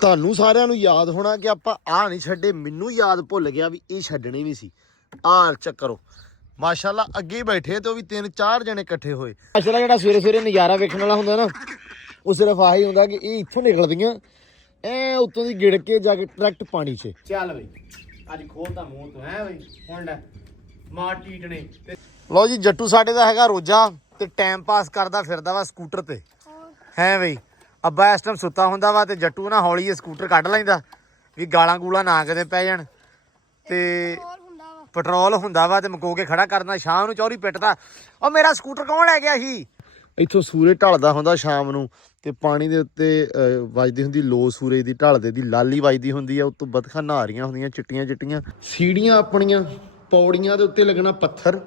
ਤੁਹਾਨੂੰ ਸਾਰਿਆਂ ਨੂੰ ਯਾਦ ਹੋਣਾ ਕਿ ਆਪਾਂ ਆ ਨਹੀਂ ਛੱਡੇ, ਮੈਨੂੰ ਯਾਦ ਭੁੱਲ ਗਿਆ ਵੀ ਇਹ ਛੱਡਣੀ ਵੀ ਸੀ। ਆ ਚੈੱਕ ਕਰੋ, ਮਾਸ਼ਾਅੱਲਾ ਅੱਗੇ ਬੈਠੇ ਤੇ ਉਹ ਵੀ 3-4 ਜਣੇ ਇਕੱਠੇ ਹੋਏ। ਮਾਸ਼ਾਅੱਲਾ ਜਿਹੜਾ ਸਵੇਰੇ ਸਵੇਰੇ ਨਜ਼ਾਰਾ ਵੇਖਣ ਵਾਲਾ ਹੁੰਦਾ ਨਾ, ਉਹ ਸਿਰਫ ਆਹੀ ਹੁੰਦਾ ਕਿ ਇਹ ਇੱਥੋਂ ਨਿਕਲਦੀਆਂ ਐ ਉੱਤੋਂ ਦੀ ਗਿੜ ਕੇ ਜਾ ਕੇ ਡਾਇਰੈਕਟ ਪਾਣੀ 'ਚ। ਚੱਲ ਬਈ ਅੱਜ ਖੋਲਤਾ ਮੂੰਹ ਤੋਂ ਹੈ ਬਈ, ਹੁਣ ਲੈ ਮਾਰ ਟੀਟਣੇ। ਲਓ ਜੀ, ਜੱਟੂ ਸਾਡੇ ਦਾ ਹੈਗਾ ਰੋਜਾ ਤੇ ਟਾਈਮ ਪਾਸ ਕਰਦਾ ਫਿਰਦਾ ਵਾ ਸਕੂਟਰ ਤੇ, ਹੈ ਬਈ। ਅੱਬਾ ਇਸ ਟਾਈਮ ਸੁੱਤਾ ਹੁੰਦਾ ਵਾ ਤੇ ਜੱਟੂ ਨਾ ਹੌਲੀ ਇਹ ਸਕੂਟਰ ਕੱਢ ਲੈਂਦਾ ਵੀ ਗਾਲਾਂ ਗੂਲਾਂ ਨਾ ਕਿਤੇ ਪੈ ਜਾਣ। ਤੇ ਪੈਟਰੋਲ ਹੁੰਦਾ ਵਾ ਤੇ ਮਕੋ ਕੇ ਖੜਾ ਕਰਨਾ, ਸ਼ਾਮ ਨੂੰ ਚੌਰੀ ਪਿੱਟਦਾ, ਉਹ ਮੇਰਾ ਸਕੂਟਰ ਕੌਣ ਲੈ ਗਿਆ ਸੀ। ਇੱਥੋਂ ਸੂਰਜ ਢਲਦਾ ਹੁੰਦਾ ਸ਼ਾਮ ਨੂੰ ਤੇ ਪਾਣੀ ਦੇ ਉੱਤੇ ਵੱਜਦੀ ਹੁੰਦੀ ਲੋ, ਸੂਰਜ ਦੀ ਢਲਦੇ ਦੀ ਲਾਲੀ ਵੱਜਦੀ ਹੁੰਦੀ ਆ, ਉੱਤੋਂ ਬਤਖਾਂ ਨਹਾ ਰਹੀਆਂ ਹੁੰਦੀਆਂ ਚਿੱਟੀਆਂ ਚਿੱਟੀਆਂ। ਸੀੜੀਆਂ ਆਪਣੀਆਂ, ਪੌੜੀਆਂ ਦੇ ਉੱਤੇ ਲੱਗਣਾ ਪੱਥਰ,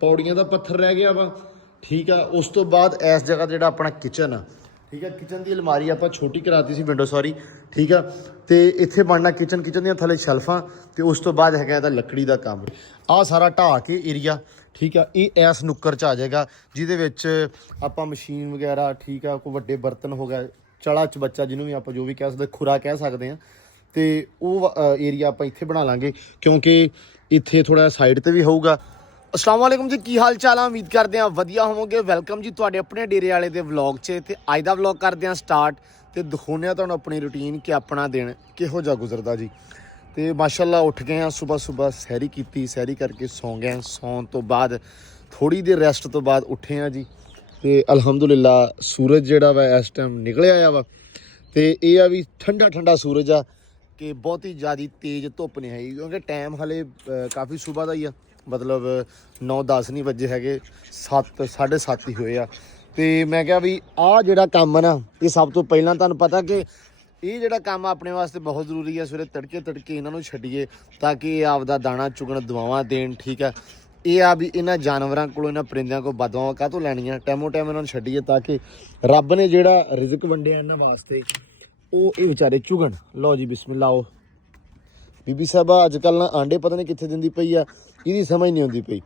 ਪੌੜੀਆਂ ਦਾ ਪੱਥਰ ਰਹਿ ਗਿਆ ਵਾ, ਠੀਕ ਆ। ਉਸ ਤੋਂ ਬਾਅਦ ਇਸ ਜਗ੍ਹਾ ਜਿਹੜਾ ਆਪਣਾ ਕਿਚਨ ਆ, ਠੀਕ ਆ, ਕਿਚਨ ਦੀ ਅਲਮਾਰੀ ਆਪਾਂ ਛੋਟੀ ਕਰਾਤੀ ਸੀ, ਵਿੰਡੋ ਸੌਰੀ, ਠੀਕ ਆ। ਤੇ ਇੱਥੇ ਬਣਨਾ ਕਿਚਨ, ਕਿਚਨ ਦੀਆਂ ਥੱਲੇ ਸ਼ੈਲਫਾਂ, ਤੇ ਉਸ ਤੋਂ ਬਾਅਦ ਹੈਗਾ ਇਹਦਾ ਲੱਕੜੀ ਦਾ ਕੰਮ। ਆਹ ਸਾਰਾ ਢਾਹ ਕੇ ਏਰੀਆ, ਠੀਕ ਆ, ਇਹ ਇਸ ਨੁੱਕਰ 'ਚ ਆ ਜਾਏਗਾ ਜਿਹਦੇ ਵਿੱਚ ਆਪਾਂ ਮਸ਼ੀਨ ਵਗੈਰਾ, ਠੀਕ ਆ, ਕੋਈ ਵੱਡੇ ਬਰਤਨ ਹੋ ਗਿਆ, ਚੜਾ 'ਚ ਬੱਚਾ ਜਿਹਨੂੰ ਵੀ ਆਪਾਂ ਜੋ ਵੀ ਕਹਿ ਸਕਦੇ, ਖੁਰਾ ਕਹਿ ਸਕਦੇ ਹਾਂ, ਤੇ ਉਹ ਏਰੀਆ ਆਪਾਂ ਇੱਥੇ ਬਣਾ ਲਾਂਗੇ ਕਿਉਂਕਿ ਇੱਥੇ ਥੋੜਾ ਸਾਈਡ ਤੇ ਵੀ ਹੋਊਗਾ। अस्सलाम वालेकुम जी, की हाल चाल है? उम्मीद करते हैं वधिया होवोगे। वेलकम जी तुहाडे अपने डेरे वाले दे व्लॉग च। ते अज दा व्लॉग करते हैं स्टार्ट ते दिखाने तुहानूं अपनी रूटीन कि अपना दिन किहो जा गुजरदा जी। ते माशाअल्लाह उठ गए हैं सुबह सुबह, सैरी की, सैरी करके सौ गए। सौन तो बाद थोड़ी देर रेस्ट तो बाद उठे हैं जी। ते अलहमदुलिल्लाह सूरज जिहड़ा वा इस टाइम निकलिया आ वा, ते इह आ भी ठंडा ठंडा सूरज आ कि बहुत ही ज़्यादा तेज़ धुप्प नहीं है क्योंकि टाइम हले काफ़ी सुबह का ही आ, मतलब 9-10 नहीं बजे है, 7 साढ़े 7 ही होए आ। ते मैं क्या भी आ जिहड़ा काम है ना, ये सब तो पहला तुहानूं पता कि ये जिहड़ा काम अपने वास्ते बहुत जरूरी है। सवेरे तड़के तड़के इन्हां नूं छड्डीए ताकि ये आपदा दाना चुगण दवावां देण, ठीक है। ये आ भी इन्हां जानवरां कोलों, इन्हां परिंदियां कोल बदवावां काहतों लैणीआं, टाइमो टाइम इन्हां नूं छड्डीए ताकि रब ने जिहड़ा रिज़क वंडिआ इन्हां वास्ते ਉਹ ਇਹ ਵਿਚਾਰੇ ਚੁਗਣ। ਲਓ ਜੀ ਬਿਸਮਿਲ੍ਲਾ। ਉਹ ਬੀਬੀ ਸਾਹਿਬਾ ਅੱਜ ਕੱਲ੍ਹ ਨਾ ਆਂਡੇ ਪਤਾ ਨਹੀਂ ਕਿੱਥੇ ਦਿੰਦੀ ਪਈ ਆ, ਇਹਦੀ ਸਮਝ ਨਹੀਂ ਆਉਂਦੀ ਪਈ।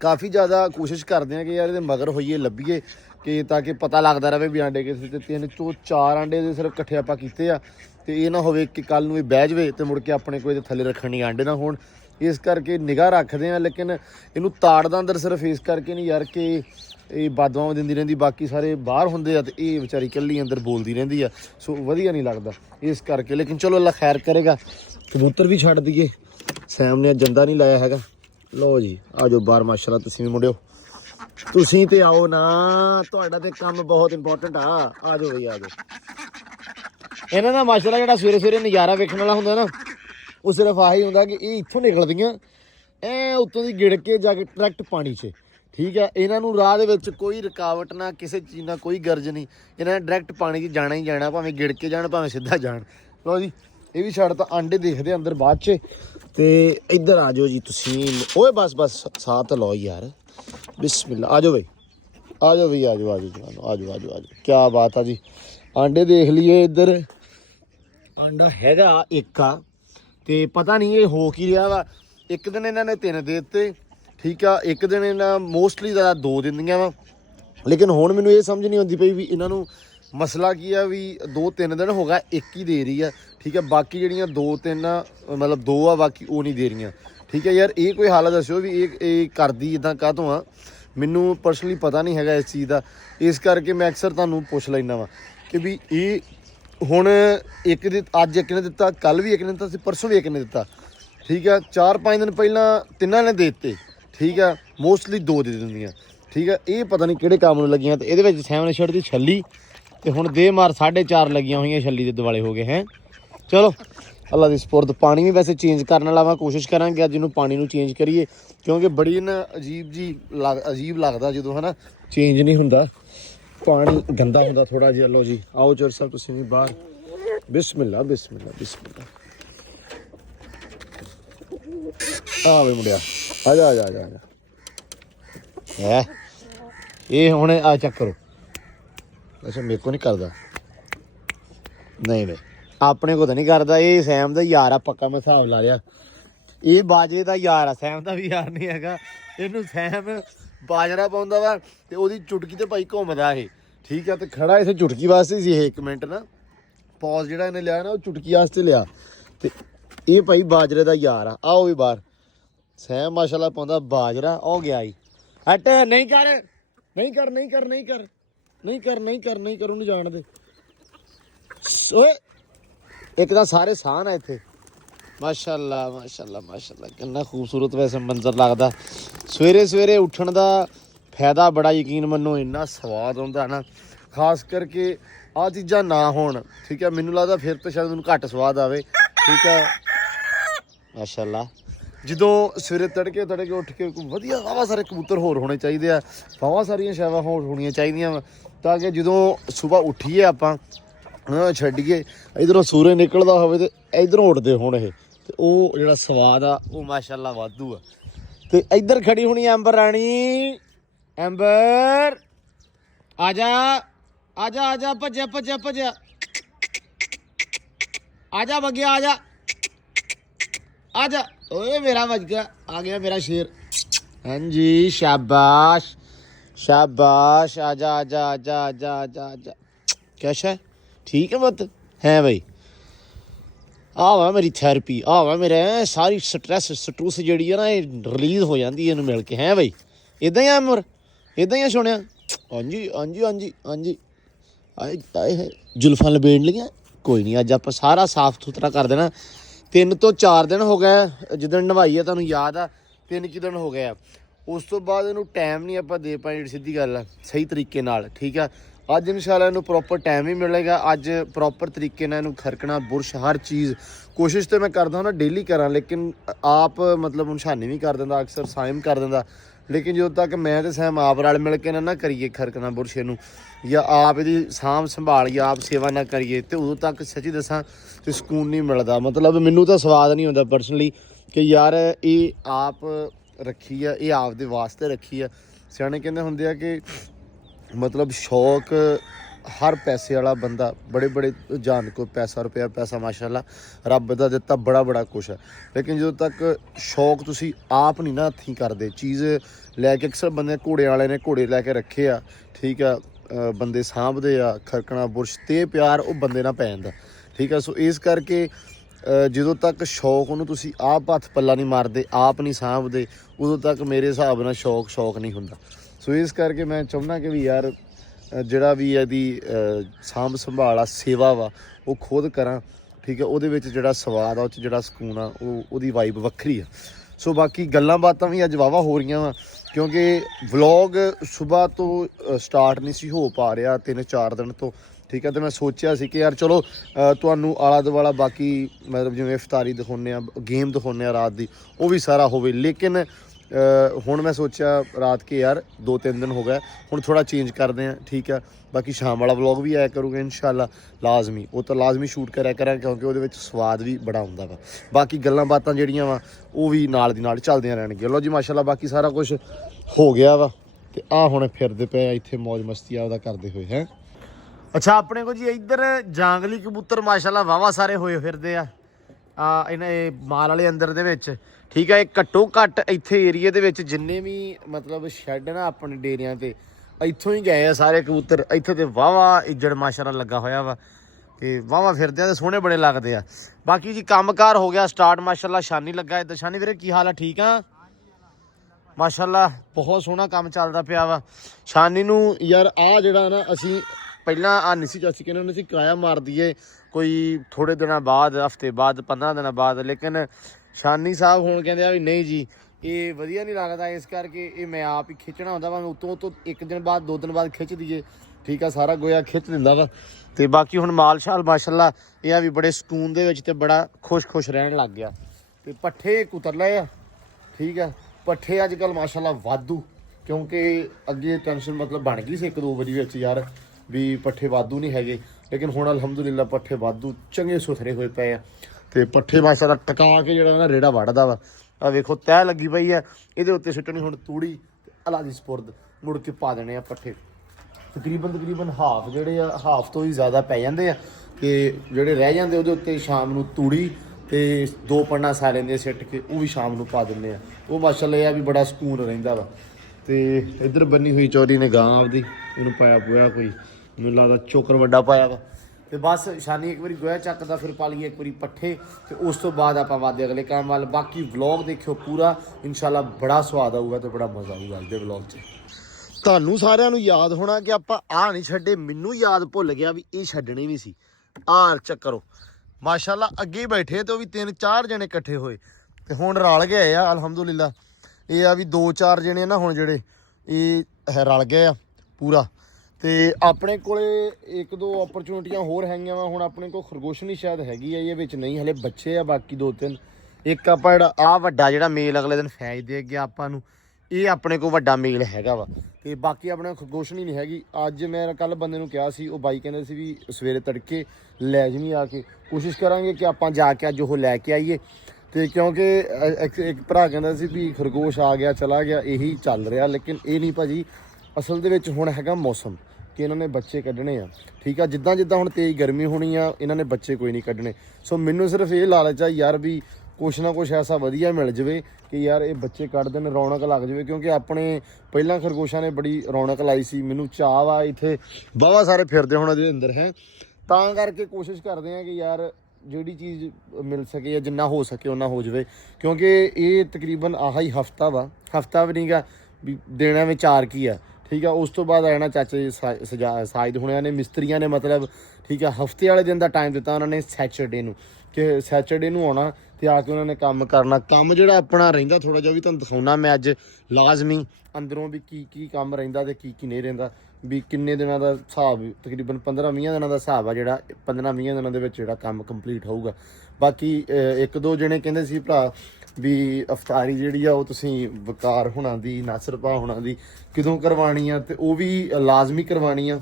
ਕਾਫੀ ਜ਼ਿਆਦਾ ਕੋਸ਼ਿਸ਼ ਕਰਦੇ ਆ ਕਿ ਯਾਰ ਇਹਦੇ ਮਗਰ ਹੋਈਏ, ਲੱਭੀਏ ਕਿ ਤਾਂ ਕਿ ਪਤਾ ਲੱਗਦਾ ਰਹੇ ਵੀ ਆਂਡੇ ਕਿਸੇ ਤੇ 3 ਤੋਂ 4 ਆਂਡੇ ਦੇ ਸਿਰਫ ਇਕੱਠੇ ਆਪਾਂ ਕੀਤੇ ਆ, ਤੇ ਇਹ ਨਾ ਹੋਵੇ ਕਿ ਕੱਲ੍ਹ ਨੂੰ ਇਹ ਬਹਿ ਜਾਵੇ ਤੇ ਮੁੜ ਕੇ ਆਪਣੇ ਕੋਈ ਇਹਦੇ ਥੱਲੇ ਰੱਖਣ ਨਹੀਂ, ਆਂਡੇ ਨਾ ਹੋਣ। ਇਸ ਕਰਕੇ ਨਿਗਾਹ ਰੱਖਦੇ ਆ, ਲੇਕਿਨ ਇਹਨੂੰ ਤਾੜਦਾ ਅੰਦਰ ਸਿਰਫ ਇਸ ਕਰਕੇ ਨਹੀਂ ਯਾਰ ਕਿ ਇਹ ਬਦਦੁਆਵਾਂ ਦਿੰਦੀ ਰਹਿੰਦੀ, ਬਾਕੀ ਸਾਰੇ ਬਾਹਰ ਹੁੰਦੇ ਆ ਤੇ ਇਹ ਵਿਚਾਰੀ ਇਕੱਲੀ ਅੰਦਰ ਬੋਲਦੀ ਰਹਿੰਦੀ ਆ, ਸੋ ਵਧੀਆ ਨਹੀਂ ਲੱਗਦਾ ਇਸ ਕਰਕੇ। ਲੇਕਿਨ ਚਲੋ ਅੱਲਾ ਖੈਰ ਕਰੇਗਾ। ਕਬੂਤਰ ਵੀ ਛੱਡ ਦਈਏ, ਸੈਮ ਨੇ ਜੰਦਾ ਨਹੀਂ ਲਾਇਆ ਹੈਗਾ। ਲਓ ਜੀ ਆ ਜਾਓ ਬਾਹਰ, ਮਾਸ਼ਾਅੱਲਾ ਤੁਸੀਂ ਵੀ ਮੁੰਡਿਓ, ਤੁਸੀਂ ਤੇ ਆਓ ਨਾ, ਤੁਹਾਡਾ ਤੇ ਕੰਮ ਬਹੁਤ ਇੰਪੋਰਟੈਂਟ ਆ। ਆ ਜਾਓ ਬਈ, ਆ ਜਾਓ। ਇਹਨਾਂ ਦਾ ਮਾਸ਼ਾਅੱਲਾ ਜਿਹੜਾ ਸਵੇਰੇ ਸਵੇਰੇ ਨਜ਼ਾਰਾ ਵੇਖਣ ਵਾਲਾ ਹੁੰਦਾ ਨਾ, ਉਹ ਸਿਰਫ ਆਹੀ ਹੁੰਦਾ ਕਿ ਇਹ ਇੱਥੋਂ ਨਿਕਲਦੀਆਂ ਐ ਉੱਤੋਂ ਦੀ ਗਿੜ ਕੇ ਜਾ ਕੇ ਡਾਇਰੈਕਟ ਪਾਣੀ 'ਚ, ਠੀਕ ਹੈ। ਇਹਨਾਂ ਨੂੰ ਰਾਹ ਦੇ ਵਿੱਚ ਕੋਈ ਰੁਕਾਵਟ ਨਾ, ਕਿਸੇ ਚੀਜ਼ ਨਾਲ ਕੋਈ ਗਰਜ ਨਹੀਂ, ਇਹਨਾਂ ਨੇ ਡਾਇਰੈਕਟ ਪਾਣੀ 'ਚ ਜਾਣਾ ਹੀ ਜਾਣਾ, ਭਾਵੇਂ ਗਿੜ ਕੇ ਜਾਣ ਭਾਵੇਂ ਸਿੱਧਾ ਜਾਣ। ਲਓ ਜੀ ਇਹ ਵੀ ਛੱਡ ਤਾਂ ਆਂਡੇ ਦੇਖਦੇ ਅੰਦਰ ਬਾਅਦ 'ਚ। ਤੇ ਇੱਧਰ ਆ ਜਾਓ ਜੀ ਤੁਸੀਂ। ਓਏ ਬਸ ਬਸ ਸਾਥ ਲਓ ਯਾਰ, ਬਿਸਮਿਲ੍ਲਾ। ਆ ਜਾਓ ਬਈ, ਆ ਜਾਓ ਬਈ, ਆ ਜਾਓ, ਆ ਜਾਓ, ਆ ਜਾਓ, ਆ ਜਾਓ, ਆ ਜਾਓ। ਕਿਆ ਬਾਤ ਆ ਜੀ। ਆਂਡੇ ਦੇਖ ਲਈਏ, ਇੱਧਰ ਆਂਡਾ ਹੈਗਾ ਇੱਕ ਆ, ਤੇ ਪਤਾ ਨਹੀਂ ਇਹ ਹੋ ਕੀ ਰਿਹਾ ਵਾ। ਇੱਕ ਦਿਨ ਇਹਨਾਂ ਨੇ 3 ਦੇ ਦਿੱਤੇ, ਠੀਕ ਆ, ਇੱਕ ਦਿਨ ਇਹਨਾਂ ਮੋਸਟਲੀ ਜ਼ਿਆਦਾ 2 ਦਿੰਦੀਆਂ ਵਾ। ਲੇਕਿਨ ਹੁਣ ਮੈਨੂੰ ਇਹ ਸਮਝ ਨਹੀਂ ਆਉਂਦੀ ਪਈ ਵੀ ਇਹਨਾਂ ਨੂੰ ਮਸਲਾ ਕੀ ਆ, ਵੀ 2-3 ਦਿਨ ਹੋ ਗਿਆ ਇੱਕ ਹੀ ਦੇ ਰਹੀ ਆ, ਠੀਕ ਹੈ। ਬਾਕੀ ਜਿਹੜੀਆਂ 2-3 ਮਤਲਬ 2 ਆ, ਬਾਕੀ ਉਹ ਨਹੀਂ ਦੇ ਰਹੀਆਂ, ਠੀਕ ਹੈ। ਯਾਰ ਇਹ ਕੋਈ ਹਾਲ ਦੱਸਿਓ ਵੀ ਇਹ ਕਰਦੀ ਇੱਦਾਂ ਕਾਹਤੋਂ ਆ, ਮੈਨੂੰ ਪਰਸਨਲੀ ਪਤਾ ਨਹੀਂ ਹੈਗਾ ਇਸ ਚੀਜ਼ ਦਾ। ਇਸ ਕਰਕੇ ਮੈਂ ਅਕਸਰ ਤੁਹਾਨੂੰ ਪੁੱਛ ਲੈਂਦਾ ਵਾ ਕਿ ਵੀ ਇਹ ਹੁਣ ਅੱਜ ਇੱਕ ਨੇ ਦਿੱਤਾ, ਕੱਲ੍ਹ ਵੀ ਇੱਕ ਨੇ ਦਿੱਤਾ ਸੀ, ਪਰਸੋਂ ਵੀ ਇੱਕ ਨੇ ਦਿੱਤਾ, ਠੀਕ ਆ। 4-5 ਦਿਨ ਪਹਿਲਾਂ 3 ਨੇ ਦੇ ਦਿੱਤੇ, ਠੀਕ ਆ। ਮੋਸਟਲੀ 2 ਦੇ ਦਿੰਦੀਆਂ, ਠੀਕ ਆ। ਇਹ ਪਤਾ ਨਹੀਂ ਕਿਹੜੇ ਕੰਮ ਨੂੰ ਲੱਗੀਆਂ। ਤੇ ਇਹਦੇ ਵਿੱਚ ਸੈਮ ਨੇ ਛੱਡਦੀ ਛੱਲੀ, ਤੇ ਹੁਣ ਦੇ ਮਾਰ 4.5 ਲੱਗੀਆਂ ਹੋਈਆਂ ਛੱਲੀ ਦੇ ਦੁਆਲੇ ਹੋ ਗਏ ਹੈ। ਚਲੋ ਅੱਲਾ ਦੀ ਸਪੁਰਦ। ਪਾਣੀ ਵੀ ਵੈਸੇ ਚੇਂਜ ਕਰਨ ਵਾਲਾ ਵਾ, ਕੋਸ਼ਿਸ਼ ਕਰਾਂਗੇ ਅੱਜ ਇਹਨੂੰ ਪਾਣੀ ਨੂੰ ਚੇਂਜ ਕਰੀਏ ਕਿਉਂਕਿ ਬੜੀ ਨਾ ਅਜੀਬ ਲੱਗਦਾ ਜਦੋਂ ਹੈ ਨਾ ਚੇਂਜ ਨਹੀਂ ਹੁੰਦਾ, ਪਾਣੀ ਗੰਦਾ ਹੁੰਦਾ ਥੋੜ੍ਹਾ ਜਿਹਾ। ਲਓ ਜੀ ਆਓ ਚੋਰ ਸਾਹਿਬ ਤੁਸੀਂ ਵੀ ਬਾਹਰ। ਬਿਸਮਿਲ੍ਲਾ ਬਿਸਮਿਲ੍ਲਾ ਬਿਸਮਿਲ੍ਲਾ। ਆ ਵੇ ਮੁੰਡਿਆ, ਆ ਜਾ ਆ ਜਾ ਆ ਜਾ ਹੈ। ਇਹ ਹੁਣ ਆ ਚੈੱਕ ਕਰੋ। ਅੱਛਾ ਮੇਰੇ ਕੋ ਨਹੀਂ ਕਰਦਾ, ਨਹੀਂ ਬਈ ਆਪਣੇ ਕੋ ਤਾਂ ਨਹੀਂ ਕਰਦਾ। ਇਹ ਸੈਮ ਦਾ ਯਾਰ ਆ ਪੱਕਾ, ਮੈਂ ਹਿਸਾਬ ਲਾ ਲਿਆ। ਇਹ ਬਾਜੇ ਦਾ ਯਾਰ ਆ, ਸੈਮ ਦਾ ਵੀ ਯਾਰ ਨਹੀਂ ਹੈਗਾ। ਇਹਨੂੰ ਸੈਮ ਬਾਜਰਾ ਪਾਉਂਦਾ ਵਾ ਤੇ ਉਹਦੀ ਚੁਟਕੀ ਤੇ ਭਾਈ ਘੁੰਮਦਾ ਇਹ, ਠੀਕ ਆ। ਤੇ ਖੜਾ ਇਸੇ ਚੁਟਕੀ ਵਾਸਤੇ ਸੀ ਇਹ। 1 ਮਿੰਟ ਨਾ ਪੌਜ਼ ਜਿਹੜਾ ਇਹਨੇ ਲਿਆ ਨਾ ਉਹ ਚੁਟਕੀ ਵਾਸਤੇ ਲਿਆ। ਤੇ ਇਹ ਭਾਈ ਬਾਜਰੇ ਦਾ ਯਾਰ ਆ। ਆਓ ਵੀ ਬਾਹਰ ਸੈਮ ਮਾਸ਼ਾਅੱਲਾ ਪਾਉਂਦਾ ਬਾਜਰਾ। ਉਹ ਗਿਆ ਜੀ ਹਟ। ਨਹੀਂ ਕਰ ਨਹੀਂ ਕਰ ਨਹੀਂ ਕਰ ਨਹੀਂ ਕਰ ਨਹੀਂ ਕਰ ਨਹੀਂ ਕਰ ਨਹੀਂ ਕਰ ਉਹਨੂੰ ਜਾਣ ਦੇ। ਓਏ ਇੱਕ ਤਾਂ ਸਾਰੇ ਸਾਨ ਆ ਇੱਥੇ ਮਾਸ਼ਾਅੱਲਾ ਮਾਸ਼ਾਅੱਲਾ ਮਾਸ਼ਾਅੱਲਾ। ਕਿੰਨਾ ਖੂਬਸੂਰਤ ਵੈਸੇ ਮੰਜ਼ਰ ਲੱਗਦਾ। ਸਵੇਰੇ ਸਵੇਰੇ ਉੱਠਣ ਦਾ ਫਾਇਦਾ ਬੜਾ, ਯਕੀਨ ਮੰਨੋ ਇੰਨਾ ਸਵਾਦ ਆਉਂਦਾ ਨਾ, ਖਾਸ ਕਰਕੇ ਆਹ ਚੀਜ਼ਾਂ ਨਾ ਹੋਣ ਠੀਕ ਹੈ। ਮੈਨੂੰ ਲੱਗਦਾ ਫਿਰ ਤਾਂ ਸ਼ਾਇਦ ਮੈਨੂੰ ਘੱਟ ਸਵਾਦ ਆਵੇ ਠੀਕ ਹੈ ਮਾਸ਼ਾਅੱਲਾ। ਜਦੋਂ ਸਵੇਰੇ ਤੜਕੇ ਉੱਠ ਕੇ ਵਧੀਆ ਵਾਹਵਾ ਸਾਰੇ ਕਬੂਤਰ ਹੋਰ ਹੋਣੇ ਚਾਹੀਦੇ ਆ, ਵਾਹਵਾ ਸਾਰੀਆਂ ਸ਼ੈਵਾਂ ਹੋਰ ਹੋਣੀਆਂ ਚਾਹੀਦੀਆਂ ਵਾ, ਤਾਂ ਕਿ ਜਦੋਂ ਸੁਬਾਹ ਉੱਠੀਏ ਆਪਾਂ ਛੱਡੀਏ ਇੱਧਰੋਂ ਸੂਰਜ ਨਿਕਲਦਾ ਹੋਵੇ ਤੇ ਇੱਧਰੋਂ ਉੱਡਦੇ ਹੋਣ ਇਹ, ਤੇ ਉਹ ਜਿਹੜਾ ਸਵਾਦ ਆ ਉਹ ਮਾਸ਼ਾਅੱਲਾ ਵਾਧੂ ਆ। ਤੇ ਇੱਧਰ ਖੜੀ ਹੋਣੀ ਐਂਬਰ ਰਾਣੀ। ਐਂਬਰ ਆ ਜਾ ਆ ਜਾ ਆ ਜਾ, ਭੱਜਿਆ ਭੱਜਿਆ ਭੱਜਿਆ, ਆ ਜਾ ਬੱਗਿਆ ਆ ਜਾ ਆ ਜਾ। ਓਏ ਮੇਰਾ ਵੱਜ ਗਿਆ, ਆ ਗਿਆ ਮੇਰਾ ਸ਼ੇਰ। ਹਾਂਜੀ ਸ਼ਾਬਾਸ਼ ਸ਼ਾਬਾਸ਼, ਆ ਜਾ ਆ ਜਾ ਆ ਜਾ ਆ ਜਾ ਆ ਜਾ ਆ ਜਾ। कैसा ठीक है मत है भाई। ਆ ਵਾ ਮੇਰੀ ਥੈਰੇਪੀ, ਆ ਵਾ ਮੇਰੇ ਸਾਰੀ ਸਟ੍ਰੈਸ ਜਿਹੜੀ ਆ ਨਾ ਇਹ ਰਿਲੀਜ਼ ਹੋ ਜਾਂਦੀ ਇਹਨੂੰ ਮਿਲ ਕੇ। ਹੈ ਬਈ ਇਦਾਂ ਹੀ ਆ ਅਮਰ, ਇਦਾਂ ਹੀ ਆ ਸੋਹਣਿਆ। ਹਾਂਜੀ ਹਾਂਜੀ ਹਾਂਜੀ ਹਾਂਜੀ। ਆਏ ਹੈ ਜ਼ੁਲਫਾਂ ਲਬੇੜ ਲਈਆਂ। ਕੋਈ ਨਹੀਂ ਅੱਜ ਆਪਾਂ ਸਾਰਾ ਸਾਫ਼ ਸੁਥਰਾ ਕਰ ਦੇਣਾ। 3 ਤੋਂ 4 ਦਿਨ ਹੋ ਗਏ ਜਿੱਦਣ ਨਵਾਈ ਆ, ਤੁਹਾਨੂੰ ਯਾਦ ਆ 3 ਕੁ ਦਿਨ ਹੋ ਗਏ ਆ। ਉਸ ਤੋਂ ਬਾਅਦ ਇਹਨੂੰ ਟਾਈਮ ਨਹੀਂ ਆਪਾਂ ਦੇ ਪਾਏ, ਸਿੱਧੀ ਗੱਲ ਆ, ਸਹੀ ਤਰੀਕੇ ਨਾਲ ਠੀਕ ਆ। ਅੱਜ ਇਨਸ਼ਾਅੱਲਾ ਇਹਨੂੰ ਪ੍ਰੋਪਰ ਟਾਈਮ ਹੀ ਮਿਲੇਗਾ। ਅੱਜ ਪ੍ਰੋਪਰ ਤਰੀਕੇ ਨਾਲ ਇਹਨੂੰ ਖਰਕਣਾ, ਬੁਰਸ਼, ਹਰ ਚੀਜ਼ ਕੋਸ਼ਿਸ਼ ਤਾਂ ਮੈਂ ਕਰਦਾ ਨਾ ਡੇਲੀ ਕਰਾਂ, ਲੇਕਿਨ ਆਪ ਮਤਲਬ ਨਿਸ਼ਾਨੀ ਵੀ ਕਰ ਦਿੰਦਾ, ਅਕਸਰ ਸਾਇਮ ਕਰ ਦਿੰਦਾ। ਲੇਕਿਨ ਜਦੋਂ ਤੱਕ ਮੈਂ ਤੇ ਸੈਮ ਆਪ ਰਲ ਮਿਲ ਕੇ ਨਾ ਕਰੀਏ ਖਰਕਣਾ ਬੁਰਸ਼ ਇਹਨੂੰ, ਜਾਂ ਆਪ ਇਹਦੀ ਸਾਂਭ ਸੰਭਾਲ ਜਾਂ ਆਪ ਸੇਵਾ ਨਾ ਕਰੀਏ, ਤੇ ਉਦੋਂ ਤੱਕ ਸੱਚੀ ਦੱਸਾਂ ਤੇ ਸਕੂਨ ਨਹੀਂ ਮਿਲਦਾ। ਮਤਲਬ ਮੈਨੂੰ ਤਾਂ ਸਵਾਦ ਨਹੀਂ ਹੁੰਦਾ ਪਰਸਨਲੀ ਕਿ ਯਾਰ ਇਹ ਆਪ ਰੱਖੀ ਆ, ਇਹ ਆਪ ਦੇ ਵਾਸਤੇ ਰੱਖੀ ਆ। ਸਿਆਣੇ ਕਹਿੰਦੇ ਹੁੰਦੇ ਆ ਕਿ ਮਤਲਬ ਸ਼ੌਕ ਹਰ ਪੈਸੇ ਵਾਲਾ ਬੰਦਾ ਬੜੇ ਜਾਨ ਕੋ ਪੈਸਾ ਰੁਪਇਆ ਪੈਸਾ ਮਾਸ਼ਾਅੱਲਾ ਰੱਬ ਦਾ ਦਿੱਤਾ ਬੜਾ ਕੁਛ ਹੈ, ਲੇਕਿਨ ਜਦੋਂ ਤੱਕ ਸ਼ੌਕ ਤੁਸੀਂ ਆਪ ਨਹੀਂ ਨਾ ਹੱਥੀਂ ਕਰਦੇ ਚੀਜ਼ ਲੈ ਕੇ। ਅਕਸਰ ਬੰਦੇ ਘੋੜੇ ਵਾਲੇ ਨੇ ਘੋੜੇ ਲੈ ਕੇ ਰੱਖੇ ਆ ਠੀਕ ਆ, ਬੰਦੇ ਸਾਂਭਦੇ ਆ, ਖਰਕਣਾ ਬੁਰਸ਼ ਤੇ ਪਿਆਰ ਉਹ ਬੰਦੇ ਨਾਲ ਪੈ ਜਾਂਦਾ ਠੀਕ ਆ। ਸੋ ਇਸ ਕਰਕੇ ਜਦੋਂ ਤੱਕ ਸ਼ੌਕ ਉਹਨੂੰ ਤੁਸੀਂ ਆਪ ਹੱਥ ਪੱਲਾ ਨਹੀਂ ਮਾਰਦੇ, ਆਪ ਨਹੀਂ ਸਾਂਭਦੇ, ਉਦੋਂ ਤੱਕ ਮੇਰੇ ਹਿਸਾਬ ਨਾਲ ਸ਼ੌਕ ਨਹੀਂ ਹੁੰਦਾ। ਸੋ ਇਸ ਕਰਕੇ ਮੈਂ ਚਾਹੁੰਦਾ ਕਿ ਵੀ ਯਾਰ ਜਿਹੜਾ ਵੀ ਇਹਦੀ ਸਾਂਭ ਸੰਭਾਲ ਆ, ਸੇਵਾ ਵਾ, ਉਹ ਖੁਦ ਕਰਾਂ ਠੀਕ ਹੈ। ਉਹਦੇ ਵਿੱਚ ਜਿਹੜਾ ਸਵਾਦ ਆ, ਉਹ 'ਚ ਜਿਹੜਾ ਸਕੂਨ ਆ, ਉਹਦੀ ਵਾਈਬ ਵੱਖਰੀ ਆ। ਸੋ ਬਾਕੀ ਗੱਲਾਂ ਬਾਤਾਂ ਵੀ ਅੱਜ ਵਾਹਵਾ ਹੋ ਰਹੀਆਂ ਵਾ, ਕਿਉਂਕਿ ਵਲੌਗ ਸੁਬਾਹ ਤੋਂ ਸਟਾਰਟ ਨਹੀਂ ਸੀ ਹੋ ਪਾ ਰਿਹਾ 3-4 ਦਿਨ ਤੋਂ ਠੀਕ ਹੈ। ਤੇ ਮੈਂ ਸੋਚਿਆ ਸੀ ਕਿ ਯਾਰ ਚਲੋ ਤੁਹਾਨੂੰ ਆਲਾ ਦੁਆਲਾ ਬਾਕੀ ਮਤਲਬ ਜਿਵੇਂ ਇਫਤਾਰੀ ਦਿਖਾਉਂਦੇ ਆ, ਗੇਮ ਦਿਖਾਉਂਦੇ ਆ ਰਾਤ ਦੀ, ਉਹ ਵੀ ਸਾਰਾ ਹੋਵੇ। ਲੇਕਿਨ ਹੁਣ ਮੈਂ ਸੋਚਿਆ ਰਾਤ ਕੇ ਯਾਰ 2-3 ਦਿਨ ਹੋ ਗਏ, ਹੁਣ ਥੋੜ੍ਹਾ ਚੇਂਜ ਕਰਦੇ ਹਾਂ ਠੀਕ ਆ। ਬਾਕੀ ਸ਼ਾਮ ਵਾਲਾ ਵਲੌਗ ਵੀ ਆਇਆ ਕਰੂਗਾ ਇਨਸ਼ਾਅੱਲਾ ਲਾਜ਼ਮੀ, ਉਹ ਤਾਂ ਲਾਜ਼ਮੀ ਸ਼ੂਟ ਕਰਿਆ ਕਰਾਂਗੇ ਕਿਉਂਕਿ ਉਹਦੇ ਵਿੱਚ ਸਵਾਦ ਵੀ ਬੜਾ ਹੁੰਦਾ ਵਾ। ਬਾਕੀ ਗੱਲਾਂ ਬਾਤਾਂ ਜਿਹੜੀਆਂ ਵਾ ਉਹ ਵੀ ਨਾਲ ਦੀ ਨਾਲ ਚੱਲਦੀਆਂ ਰਹਿਣਗੀਆਂ। ਲਓ ਜੀ ਮਾਸ਼ਾਅੱਲਾ ਬਾਕੀ ਸਾਰਾ ਕੁਝ ਹੋ ਗਿਆ ਵਾ, ਤੇ ਆਹ ਹੁਣ ਫਿਰਦੇ ਪਏ ਇੱਥੇ ਮੌਜ ਮਸਤੀ ਉਹਦਾ ਕਰਦੇ ਹੋਏ ਹੈ। ਅੱਛਾ ਆਪਣੇ ਕੋਲ ਜੀ ਇੱਧਰ ਜਾਂਗਲੀ ਕਬੂਤਰ ਮਾਸ਼ਾਅੱਲਾ ਵਾਹਵਾ ਸਾਰੇ ਹੋਏ ਫਿਰਦੇ ਆ ਇਹਨਾਂ ਮਾਲ ਵਾਲੇ ਅੰਦਰ ਦੇ ਵਿੱਚ ਠੀਕ ਹੈ। ਇਹ ਘੱਟੋ ਘੱਟ ਇੱਥੇ ਏਰੀਏ ਦੇ ਵਿੱਚ ਜਿੰਨੇ ਵੀ ਮਤਲਬ ਸ਼ੈੱਡ ਨਾ ਆਪਣੇ ਡੇਰਿਆਂ ਤੇ ਇੱਥੋਂ ਹੀ ਗਏ ਆ ਸਾਰੇ ਕਬੂਤਰ। ਇੱਥੇ ਤੇ ਵਾਹਵਾ ਇੱਜੜ ਮਾਸ਼ਾਅੱਲਾ ਲੱਗਾ ਹੋਇਆ ਵਾ, ਤੇ ਵਾਹਵਾ ਫਿਰਦੇ ਆ ਤੇ ਸੋਹਣੇ ਬੜੇ ਲੱਗਦੇ ਆ। ਬਾਕੀ ਜੀ ਕੰਮਕਾਰ ਹੋ ਗਿਆ ਸਟਾਰਟ ਮਾਸ਼ਾਅੱਲਾ। ਸ਼ਾਨੀ ਲੱਗਾ ਇੱਧਰ। ਸ਼ਾਨੀ ਵੀਰੇ ਕੀ ਹਾਲ ਆ? ਠੀਕ ਆ ਮਾਸ਼ਾਅੱਲਾ, ਬਹੁਤ ਸੋਹਣਾ ਕੰਮ ਚੱਲਦਾ ਪਿਆ ਵਾ। ਸ਼ਾਨੀ ਨੂੰ ਯਾਰ ਆਹ ਜਿਹੜਾ ਨਾ ਅਸੀਂ ਪਹਿਲਾਂ ਆ ਨਹੀਂ ਸੀ ਚਾਚੀ ਕਹਿੰਦੇ ਹੁੰਦੇ ਸੀ ਕਿਰਾਇਆ ਮਾਰ ਦਈਏ ਕੋਈ ਥੋੜ੍ਹੇ ਦਿਨਾਂ ਬਾਅਦ, ਹਫਤੇ ਬਾਅਦ, 15 ਦਿਨਾਂ ਬਾਅਦ, ਲੇਕਿਨ ਸ਼ਾਨੀ ਸਾਹਿਬ ਹੁਣ ਕਹਿੰਦੇ ਆ ਵੀ ਨਹੀਂ ਜੀ ਇਹ ਵਧੀਆ ਨਹੀਂ ਲੱਗਦਾ, ਇਸ ਕਰਕੇ ਇਹ ਮੈਂ ਆਪ ਹੀ ਖਿੱਚਣਾ ਹੁੰਦਾ ਵਾ। ਉਤੋਂ 1 ਦਿਨ ਬਾਅਦ 2 ਦਿਨ ਬਾਅਦ ਖਿੱਚ ਦਈਏ ਠੀਕ ਆ, ਸਾਰਾ ਗੋਇਆ ਖਿੱਚ ਦਿੰਦਾ ਵਾ। ਤੇ ਬਾਕੀ ਹੁਣ ਮਾਲ ਸ਼ਾਲ ਮਾਸ਼ਾਅੱਲਾ ਇਹ ਆ ਵੀ ਬੜੇ ਸਕੂਨ ਦੇ ਵਿੱਚ ਤੇ ਬੜਾ ਖੁਸ਼ ਰਹਿਣ ਲੱਗ ਗਿਆ। ਤੇ ਪੱਠੇ ਕੁਤਰ ਲਏ ਆ ਠੀਕ ਆ। ਪੱਠੇ ਅੱਜ ਕੱਲ੍ਹ ਮਾਸ਼ਾਅੱਲਾ ਵਾਧੂ, ਕਿਉਂਕਿ ਅੱਗੇ ਟੈਨਸ਼ਨ ਮਤਲਬ ਬਣ ਗਈ ਸੀ 1-2 ਵਾਰੀ ਵਿੱਚ ਯਾਰ ਵੀ ਪੱਠੇ ਵਾਧੂ ਨਹੀਂ ਹੈਗੇ, ਲੇਕਿਨ ਹੁਣ ਅਲਹਮਦੁਲਿਲਾ ਪੱਠੇ ਵਾਧੂ ਚੰਗੇ ਸੁਥਰੇ ਹੋਏ ਪਏ ਆ। ਤੇ ਪੱਠੇ ਮਾਸ਼ਾਅੱਲਾ ਟਕਾ ਕੇ ਜਿਹੜਾ ਨਾ ਰੇੜਾ ਵੜਦਾ ਵਾ। ਆ ਵੇਖੋ ਤੈਅ ਲੱਗੀ ਪਈ ਆ, ਇਹਦੇ ਉੱਤੇ ਸੁੱਟਣੀ ਹੁਣ ਤੂੜੀ ਤੇ ਅੱਲਾ ਦੀ ਸਪੁਰਦ, ਮੁੜ ਕੇ ਪਾ ਦੇਣੇ ਆ ਪੱਠੇ। ਤਕਰੀਬਨ ਹਾਫ ਜਿਹੜੇ ਆ, ਹਾਫ ਤੋਂ ਵੀ ਜ਼ਿਆਦਾ ਪੈ ਜਾਂਦੇ ਆ, ਤੇ ਜਿਹੜੇ ਰਹਿ ਜਾਂਦੇ ਉਹਦੇ ਉੱਤੇ ਸ਼ਾਮ ਨੂੰ ਤੂੜੀ ਤੇ 2 ਪੰਨਾ ਸਾਰਿਆਂ ਦੇ ਸਿੱਟ ਕੇ ਉਹ ਵੀ ਸ਼ਾਮ ਨੂੰ ਪਾ ਦਿੰਦੇ ਆ। ਉਹ ਮਾਸ਼ਾਅੱਲਾ ਇਹ ਆ ਵੀ ਬੜਾ ਸਕੂਨ ਰਹਿੰਦਾ ਵਾ। ਤੇ ਇੱਧਰ ਬੰਨੀ ਹੋਈ ਚੌਧਰੀ ਨੇ ਗਾਂ ਆਪਦੀ, ਉਹਨੂੰ ਪਾਇਆ ਪੂਆ ਕੋਈ ਮੈਨੂੰ ਲੱਗਦਾ ਚੋਕਰ ਵੱਡਾ ਪਾਇਆ ਵਾ। ਤੇ ਬਸ ਸ਼ਾਨੀ ਇੱਕ ਵਾਰੀ ਗੋਇਆ ਚੱਕਦਾ, ਫਿਰ ਪਾ ਲਈਏ ਇੱਕ ਵਾਰੀ ਪੱਠੇ, ਤੇ ਉਸ ਤੋਂ ਬਾਅਦ ਆਪਾਂ ਵਾਦੇ ਅਗਲੇ ਕੰਮ ਵੱਲ। ਬਾਕੀ ਵਲੌਗ ਦੇਖਿਓ ਪੂਰਾ, ਇਨਸ਼ਾਅੱਲਾ ਬੜਾ ਸਵਾਦ ਆਊਗਾ ਤੇ ਬੜਾ ਮਜ਼ਾ ਆਊਗਾ ਅੱਜ ਦੇ ਵਲੌਗ 'ਚ। ਤੁਹਾਨੂੰ ਸਾਰਿਆਂ ਨੂੰ ਯਾਦ ਹੋਣਾ ਕਿ ਆਪਾਂ ਆਹ ਨਹੀਂ ਛੱਡੇ, ਮੈਨੂੰ ਯਾਦ ਭੁੱਲ ਗਿਆ ਵੀ ਇਹ ਛੱਡਣੀ ਵੀ ਸੀ। ਆਹ ਚੱਕਰੋ ਮਾਸ਼ਾਅੱਲਾ ਅੱਗੇ ਹੀ ਬੈਠੇ ਤੇ ਉਹ ਵੀ 3-4 ਜਣੇ ਇਕੱਠੇ ਹੋਏ ਤੇ ਹੁਣ ਰਲ ਗਏ ਆ ਅਲਹਮਦੁਲਿਲਾ। ਇਹ ਆ ਵੀ 2-4 ਜਣੇ ਨਾ ਹੁਣ ਜਿਹੜੇ ਇਹ ਰਲ ਗਏ ਆ ਪੂਰਾ। ਤੇ ਆਪਣੇ ਕੋਲੇ 1-2 ਓਪਰਚੁਨਿਟੀਆਂ ਹੋਰ ਹੈਗੀਆਂ ਵਾ। ਹੁਣ ਆਪਣੇ ਕੋਲ ਖਰਗੋਸ਼ਣੀ ਸ਼ਾਇਦ ਹੈਗੀ ਆ, ਇਹ ਵਿੱਚ ਨਹੀਂ, ਹਲੇ ਬੱਚੇ ਆ ਬਾਕੀ 2-3। ਇੱਕ ਆਪਾਂ ਜਿਹੜਾ ਆਹ ਵੱਡਾ ਜਿਹੜਾ ਮੇਲ ਅਗਲੇ ਦਿਨ ਫੈਜ ਦੇ ਗਿਆ ਆਪਾਂ ਨੂੰ, ਇਹ ਆਪਣੇ ਕੋਲ ਵੱਡਾ ਮੇਲ ਹੈਗਾ ਵਾ। ਤੇ ਬਾਕੀ ਆਪਣੇ ਖਰਗੋਸ਼ਣੀ ਨਹੀਂ ਹੈਗੀ। ਅੱਜ ਮੈਂ ਕੱਲ ਬੰਦੇ ਨੂੰ ਕਿਹਾ ਸੀ, ਉਹ ਬਾਈ ਕਹਿੰਦੇ ਸੀ ਵੀ ਸਵੇਰੇ ਤੜਕੇ ਲੈ ਜਾਵੀਂ ਆ ਕੇ। ਕੋਸ਼ਿਸ਼ ਕਰਾਂਗੇ ਕਿ ਆਪਾਂ ਜਾ ਕੇ ਅੱਜ ਉਹ ਲੈ ਕੇ ਆਈਏ। ਤੇ ਕਿਉਂਕਿ ਇੱਕ ਭਰਾ ਕਹਿੰਦਾ ਸੀ ਵੀ ਖਰਗੋਸ਼ ਆ ਗਿਆ ਚਲਾ ਗਿਆ, ਇਹੀ ਚੱਲ ਰਿਹਾ, ਲੇਕਿਨ ਇਹ ਨਹੀਂ ਭਾਜੀ। ਅਸਲ ਦੇ ਵਿੱਚ ਹੁਣ ਹੈਗਾ ਮੌਸਮ ਕਿ ਇਹਨਾਂ ਨੇ ਬੱਚੇ ਕੱਢਣੇ ਆ, ਠੀਕ ਆ। ਜਿੱਦਾਂ ਜਿੱਦਾਂ ਹੁਣ ਤੇਜ਼ ਗਰਮੀ ਹੋਣੀ ਆ, ਇਹਨਾਂ ਨੇ ਬੱਚੇ ਕੋਈ ਨਹੀਂ ਕੱਢਣੇ। ਸੋ ਮੈਨੂੰ ਸਿਰਫ ਇਹ ਲਾਲਚ ਆ ਯਾਰ ਵੀ ਕੁਛ ਨਾ ਕੁਛ ਐਸਾ ਵਧੀਆ ਮਿਲ ਜਾਵੇ ਕਿ ਯਾਰ ਇਹ ਬੱਚੇ ਕੱਢ ਦੇਣ, ਰੌਣਕ ਲੱਗ ਜਾਵੇ। ਕਿਉਂਕਿ ਆਪਣੇ ਪਹਿਲਾਂ ਖਰਗੋਸ਼ਾਂ ਨੇ ਬੜੀ ਰੌਣਕ ਲਾਈ ਸੀ। ਮੈਨੂੰ ਚਾਅ ਵਾ ਇੱਥੇ ਬਾਵਾ ਸਾਰੇ ਫਿਰਦੇ ਹੋਣਾ ਜਿਹਦੇ ਅੰਦਰ ਹੈ, ਤਾਂ ਕਰਕੇ ਕੋਸ਼ਿਸ਼ ਕਰਦੇ ਆ ਕਿ ਯਾਰ ਜਿਹੜੀ ਚੀਜ਼ ਮਿਲ ਸਕੇ ਜਾਂ ਜਿੰਨਾ ਹੋ ਸਕੇ ਉਹਨਾਂ ਹੋ ਜਾਵੇ। ਕਿਉਂਕਿ ਇਹ ਤਕਰੀਬਨ ਆਹ ਹੀ ਹਫਤਾ ਵਾ, ਹਫਤਾ ਵੀ ਨਹੀਂਗਾ ਵੀ ਦੇਣਾ ਵਿੱਚ 4 ਕੀ ਆ, ਠੀਕ ਆ। ਉਸ ਤੋਂ ਬਾਅਦ ਆ ਜਾਣਾ ਚਾਚੇ ਸਾਜਦ ਹੋਣਿਆਂ ਨੇ, ਮਿਸਤਰੀਆਂ ਨੇ ਮਤਲਬ, ਠੀਕ ਆ। ਹਫਤੇ ਵਾਲੇ ਦਿਨ ਦਾ ਟਾਈਮ ਦਿੱਤਾ ਉਹਨਾਂ ਨੇ ਸੈਚਰਡੇ ਨੂੰ, ਕਿ ਸੈਚਰਡੇ ਨੂੰ ਆਉਣਾ ਤੇ ਆ ਕੇ ਉਹਨਾਂ ਨੇ ਕੰਮ ਕਰਨਾ। ਕੰਮ ਜਿਹੜਾ ਆਪਣਾ ਰਹਿੰਦਾ ਥੋੜਾ ਜਿਹਾ ਵੀ ਤੁਹਾਨੂੰ ਦਿਖਾਉਣਾ ਮੈਂ ਅੱਜ ਲਾਜ਼ਮੀ, ਅੰਦਰੋਂ ਵੀ ਕੀ ਕੰਮ ਰਹਿੰਦਾ ਤੇ ਕੀ ਨਹੀਂ ਰਹਿੰਦਾ, ਵੀ ਕਿੰਨੇ ਦਿਨਾਂ ਦਾ ਹਿਸਾਬ। ਤਕਰੀਬਨ 15-20 ਦਿਨਾਂ ਦਾ ਹਿਸਾਬ ਆ, ਜਿਹੜਾ 15-20 ਦਿਨਾਂ ਦੇ ਵਿੱਚ ਜਿਹੜਾ ਕੰਮ ਕੰਪਲੀਟ ਹੋਊਗਾ। ਬਾਕੀ 1-2 ਜਣੇ ਕਹਿੰਦੇ ਸੀ ਭਰਾ ਵੀ ਅਫਤਾਰੀ ਜਿਹੜੀ ਆ ਉਹ ਤੁਸੀਂ ਵਕਾਰ ਹੋਣਾ ਦੀ, ਨਾਸਰ ਭਾ ਹੋਣਾ ਦੀ ਕਦੋਂ ਕਰਵਾਉਣੀ ਆ, ਤੇ ਉਹ ਵੀ ਲਾਜ਼ਮੀ ਕਰਵਾਉਣੀ ਆ।